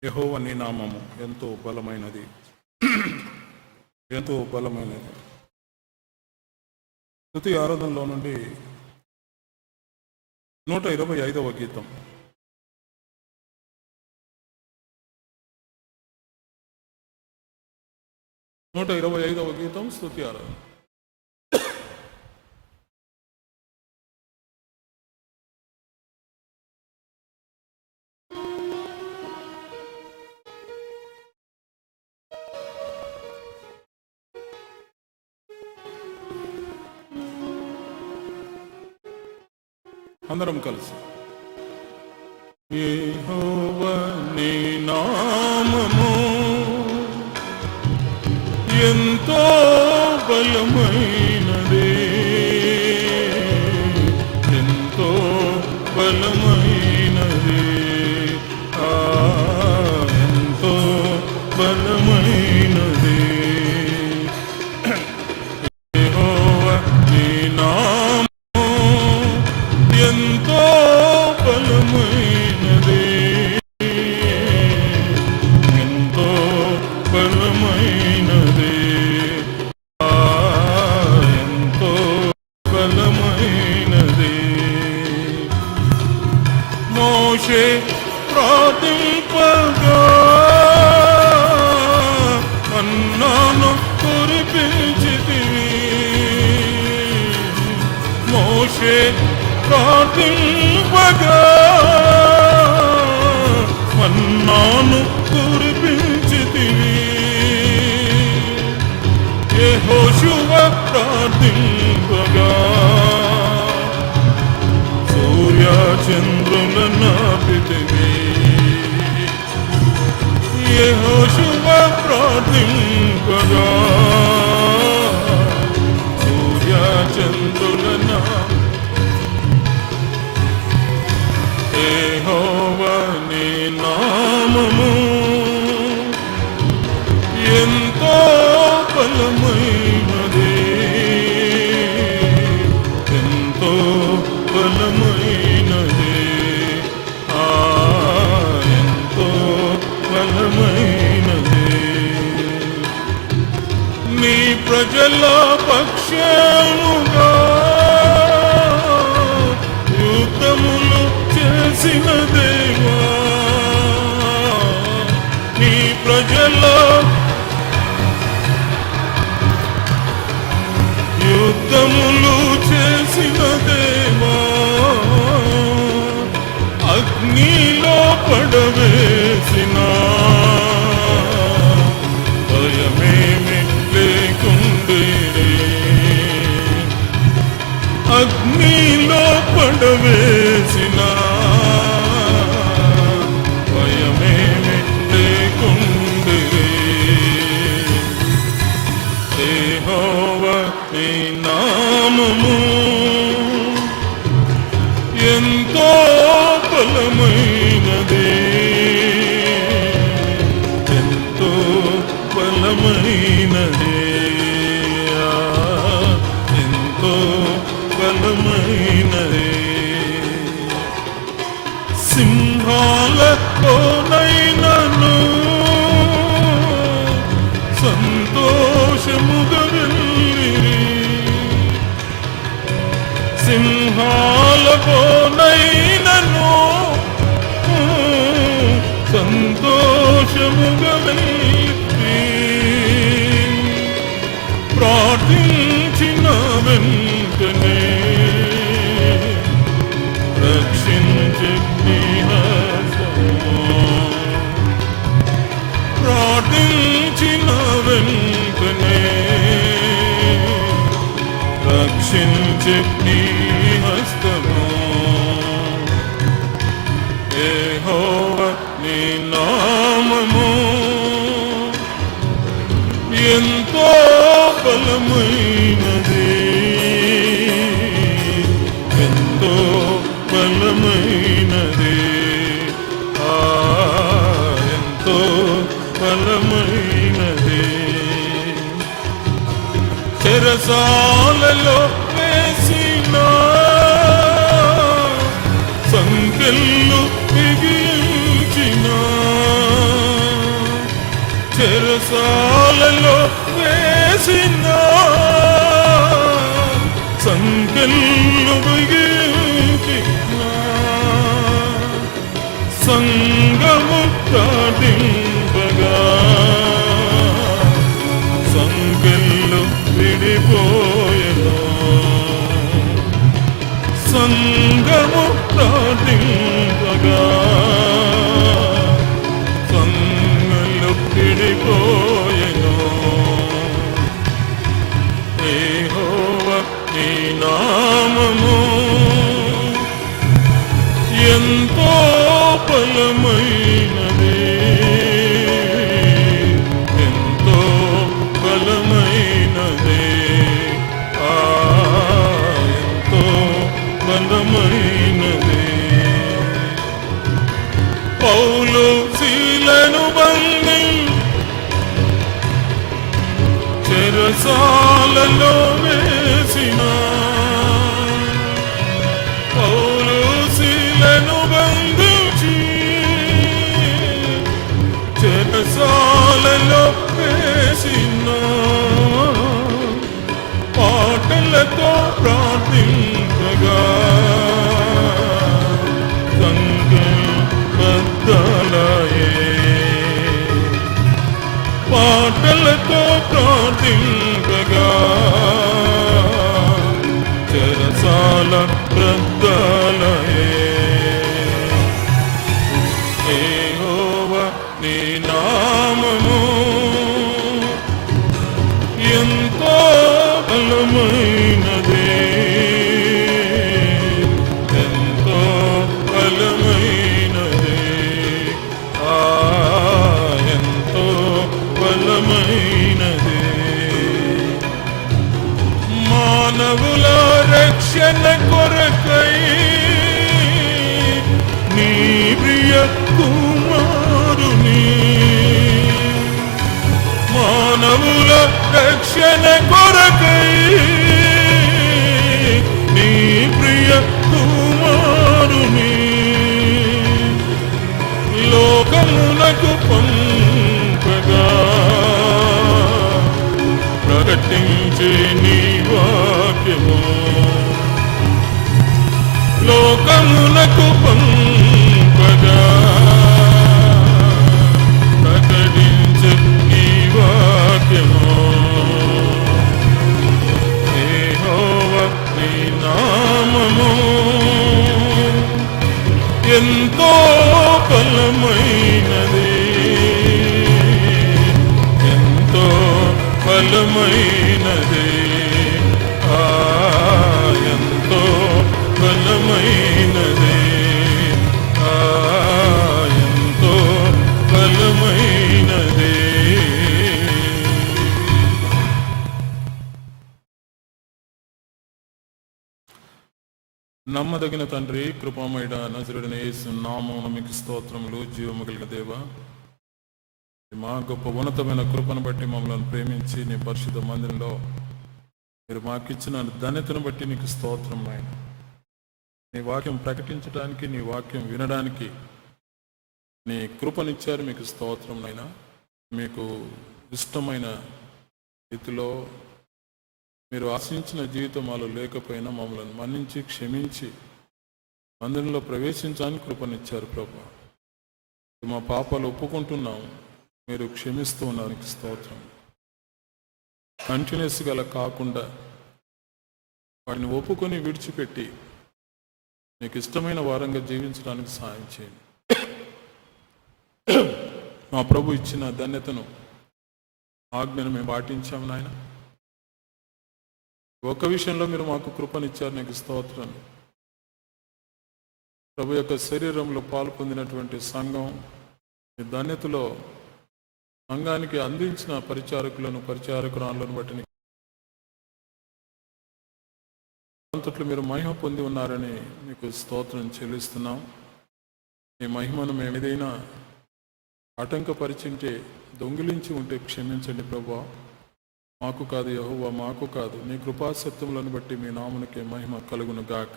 యెహోవా నీ నామము ఎంతో బలమైనది, ఎంతో బలమైనది. స్తుతి ఆరాధనలో నుండి 125వ గీతం. స్తుతి ఆరాధన. అందరం కలిసి. యెహోవా నీ నామము ఎంతో బలమైనది, ఎంతో బలమైనది, ఎంతో బలమైనది. యెహోవా నీ నామము ఎంతో బలమైనది, ఎంతో బలమైనది, ఎంతో బలమైనది. మోషే ప్రార్థింపగా మన్నాను కురిపించితివి. మోషే ప్రార్థింపగా మన్నాను కురిపించితివి. యెహోషువ ప్రార్థింపగా సూర్య చంద్రులను నాపితివి. యెహోషువ ప్రార్థింపగా సూర్య చంద్రులను. యెహోవా నీ నామము ఎంతో బలమైనది, ఎంతో బలమైనది, ఎంతో బలమైనది. నీ ప్రజల పక్షముగా యుద్ధములు చేసిన దేవా, నీ ప్రజల యుద్ధములు చేసిన దేవా, అగ్నిలో పడవేసిన యెహోవా నీ నామము ఎంతో బలమైనది, ఎంతో బలమైనది, ఎంతో బలమైనది. సింహాలతోనైనను సంతోషముగా వెళ్ళిరి, సింహాలతోనైనను సంతోషముగా వెళ్ళిరి. ప్రార్థించిన వెంటనే రక్షించే నీ హస్తము, ప్రార్థించిన వెంటనే రక్షించే నీ హస్తము. యెహోవా నీ నామము ఎంతో బలమైనది, ఎంతో బలమైనది, ఎంతో బలమైనది. చెరసాలలో వేసిన సంకెళ్ళు బిగించిన, చెరసాలలో వేసిన సంకెళ్ళు బిగించిన, సంగము ప్రార్థింపగా సంకెళ్ళు విడిపోయెను, సంగము ప్రార్థింపగా సంగలు విడిపోయెను. యెహోవా నీ నామము ఎంతో బలమైనది, ఎంతో బలమైనది, ఎంతో బలమైనది. పౌలు శీలను బంధి చెరసాలలో వేసిన, పౌలు శీలను బంధించి చెరసాలలో వేసిన, పాటలతో ప్రార్థించగా బద్దలాయే, పాటలతో ప్రార్థించగా చెరసాల బద్దలాయే. యెహోవా నీ నామము ఎంతో బలమైనది, ఎంతో బలమైనది, ఎంతో బలమైనది. మానవుల రక్షణ కొరకై నీ ప్రియ కుమారుని, మానవుల రక్షణ కొరకై నీ ప్రియ కుమారుని లోకమునకు పంపగా ప్రకటించే నీ వాక్యము, లోకమునకు పంపగా ప్రకటించే నీ వాక్యము. యెహోవా నీ నామము ఎంతో బలమైనది, ఎంతో బలమైనది, ఎంతో బలమైనది, ఎంతో బలమైనది. నమ్మదగిన తండ్రి, కృపామయుడ, నజరుడైన యేసు నామమున మీకు స్తోత్రములు. జీవము కలిగిన దేవా, మా గొప్ప ఉన్నతమైన కృపను బట్టి మమ్మల్ని ప్రేమించి నీ పరిశుద్ధ మందిరంలో మీరు మాకిచ్చిన ధన్యతను బట్టి నీకు స్తోత్రం నాయన. నీ వాక్యం ప్రకటించడానికి, నీ వాక్యం వినడానికి నీ కృపనిచ్చారు. మీకు స్తోత్రం నాయన. మీకు ఇష్టమైన రీతిలో మీరు ఆశించిన జీవితం మాలో లేకపోయినా మమ్మల్ని మన్నించి క్షమించి మందిరంలో ప్రవేశించడానికి కృపనిచ్చారు ప్రభు. మా పాపాలు ఒప్పుకుంటున్నాం, మీరు క్షమిస్తూ ఉన్నారు. నీకు స్తోత్రం. కంటిన్యూస్గా అలా కాకుండా వాటిని ఒప్పుకొని విడిచిపెట్టి నీకు ఇష్టమైన వారంగా జీవించడానికి సాయం చేయండి. మా ప్రభు ఇచ్చిన ధన్యతను, ఆజ్ఞను మేము పాటించాము నాయన. ఒక విషయంలో మీరు మాకు కృపనిచ్చారు. నీకు స్తోత్రం. ప్రభు యొక్క శరీరంలో పాలు పొందినటువంటి సంఘం ఈ ధన్యతలో సంఘానికి అందించిన పరిచారకులను, పరిచారకురాలను బట్టి అంతట్లో మీరు మహిమ పొంది ఉన్నారని మీకు స్తోత్రం చెల్లిస్తున్నాం. ఈ మహిమను మేము ఏదైనా ఆటంకపరిచింటే, దొంగిలించి ఉంటే క్షమించండి ప్రభువా. మాకు కాదు యెహోవా, మాకు కాదు, నీ కృపాసత్యములను బట్టి మీ నామునికే మహిమ కలుగును గాక.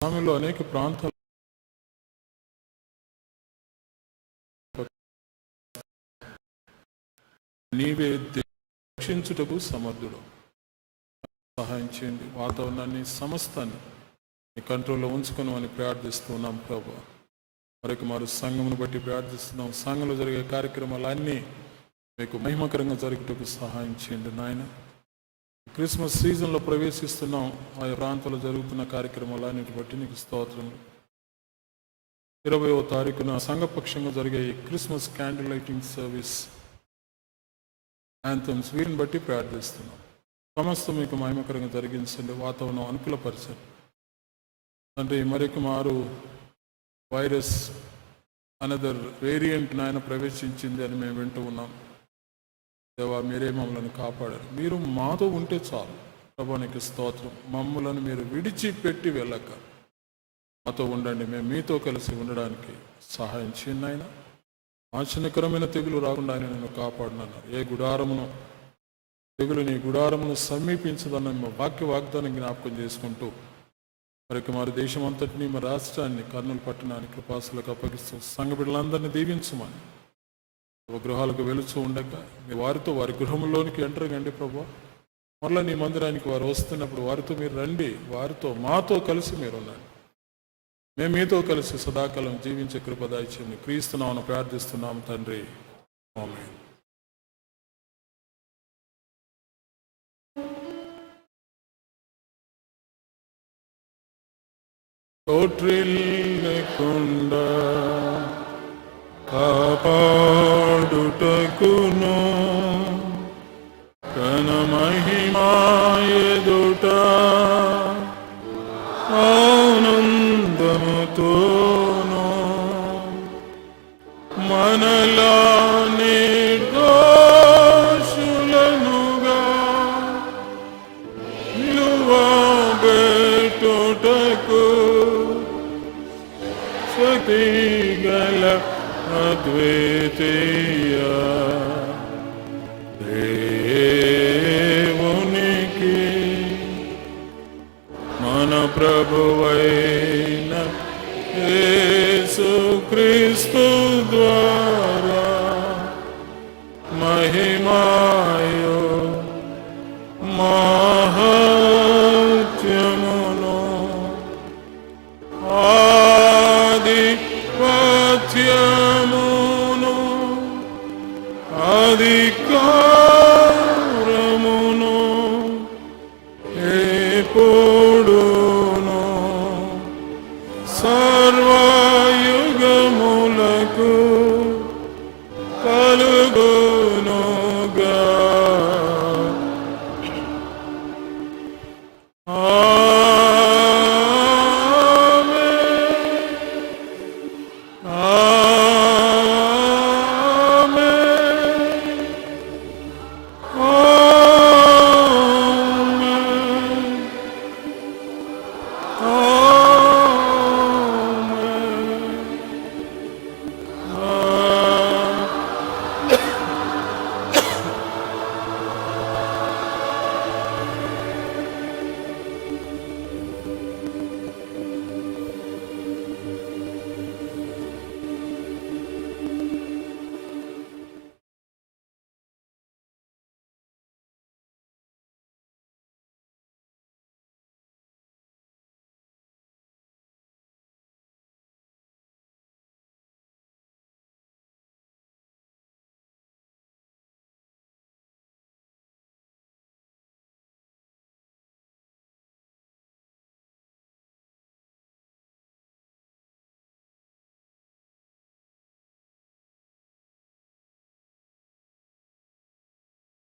సమయంలో అనేక ప్రాంతాలు నీవే రక్షించుటకు సమర్థుడు. సహాయం చేయండి. వాతావరణాన్ని, సమస్తాన్ని నీ కంట్రోల్లో ఉంచుకొని అని ప్రార్థిస్తున్నాం ప్రభు. మరొక సంఘమును బట్టి ప్రార్థిస్తున్నాం. సంఘంలో జరిగే కార్యక్రమాలన్నీ మీకు మహిమకరంగా జరుగుటకు సహాయం చేయండి నాయన. క్రిస్మస్ సీజన్లో ప్రవేశిస్తున్నాం. ఆయా ప్రాంతాల్లో జరుగుతున్న కార్యక్రమాలన్నిటి బట్టి నీకు స్తోత్రం. 20వ తారీఖున సంఘపక్షంగా జరిగే ఈ Christmas candle lighting service, anthems, వీరిని బట్టి ప్రార్థిస్తున్నాం. సమస్తం మీకు మహిమకరంగా జరిగించండి. వాతావరణం అనుకూలపరచండి అంటే మరొక మారు వైరస్ అనదర్ వేరియంట్ నాయన ప్రవేశించింది అని మేము వింటూ ఉన్నాం. దేవా, మీరే మమ్మల్ని కాపాడారు. మీరు మాతో ఉంటే చాలు ప్రభునికి స్తోత్రం. మమ్మలను మీరు విడిచిపెట్టి వెళ్ళక మాతో ఉండండి. మేము మీతో కలిసి ఉండడానికి సహాయం చేయండి ఆయన. ఆశ్చర్యకరమైన తెగులు రాకుండా ఆయన నన్ను కాపాడునన్నారు. ఏ గుడారమును తెగులు నీ గుడారమును సమీపించదన్న వాగ్దానం జ్ఞాపకం చేసుకుంటూ మరొక మరి దేశం అంతటినీ, మరి రాష్ట్రాన్ని, కర్నూలు పట్టణానికి కృపాసులకు అప్పగిస్తూ సంఘ బిడ్డలందరినీ దీవించమని గృహాలకు వెళుతూ ఉండగా మీ వారితో వారి గృహంలోనికి ఎంటర్ కండి ప్రభు. మరలా నీ మందిరానికి వారు వస్తున్నప్పుడు వారితో మీరు రండి. వారితో మాతో కలిసి మీరు ఉండండి. మేము మీతో కలిసి సదాకాలం జీవించే కృప దయచేయండి. క్రీస్తునామమున ప్రార్థిస్తున్నాము తండ్రి, ఆమేన్. తోట్రిల్లకుండా కాపాడుటకును కన మహిమ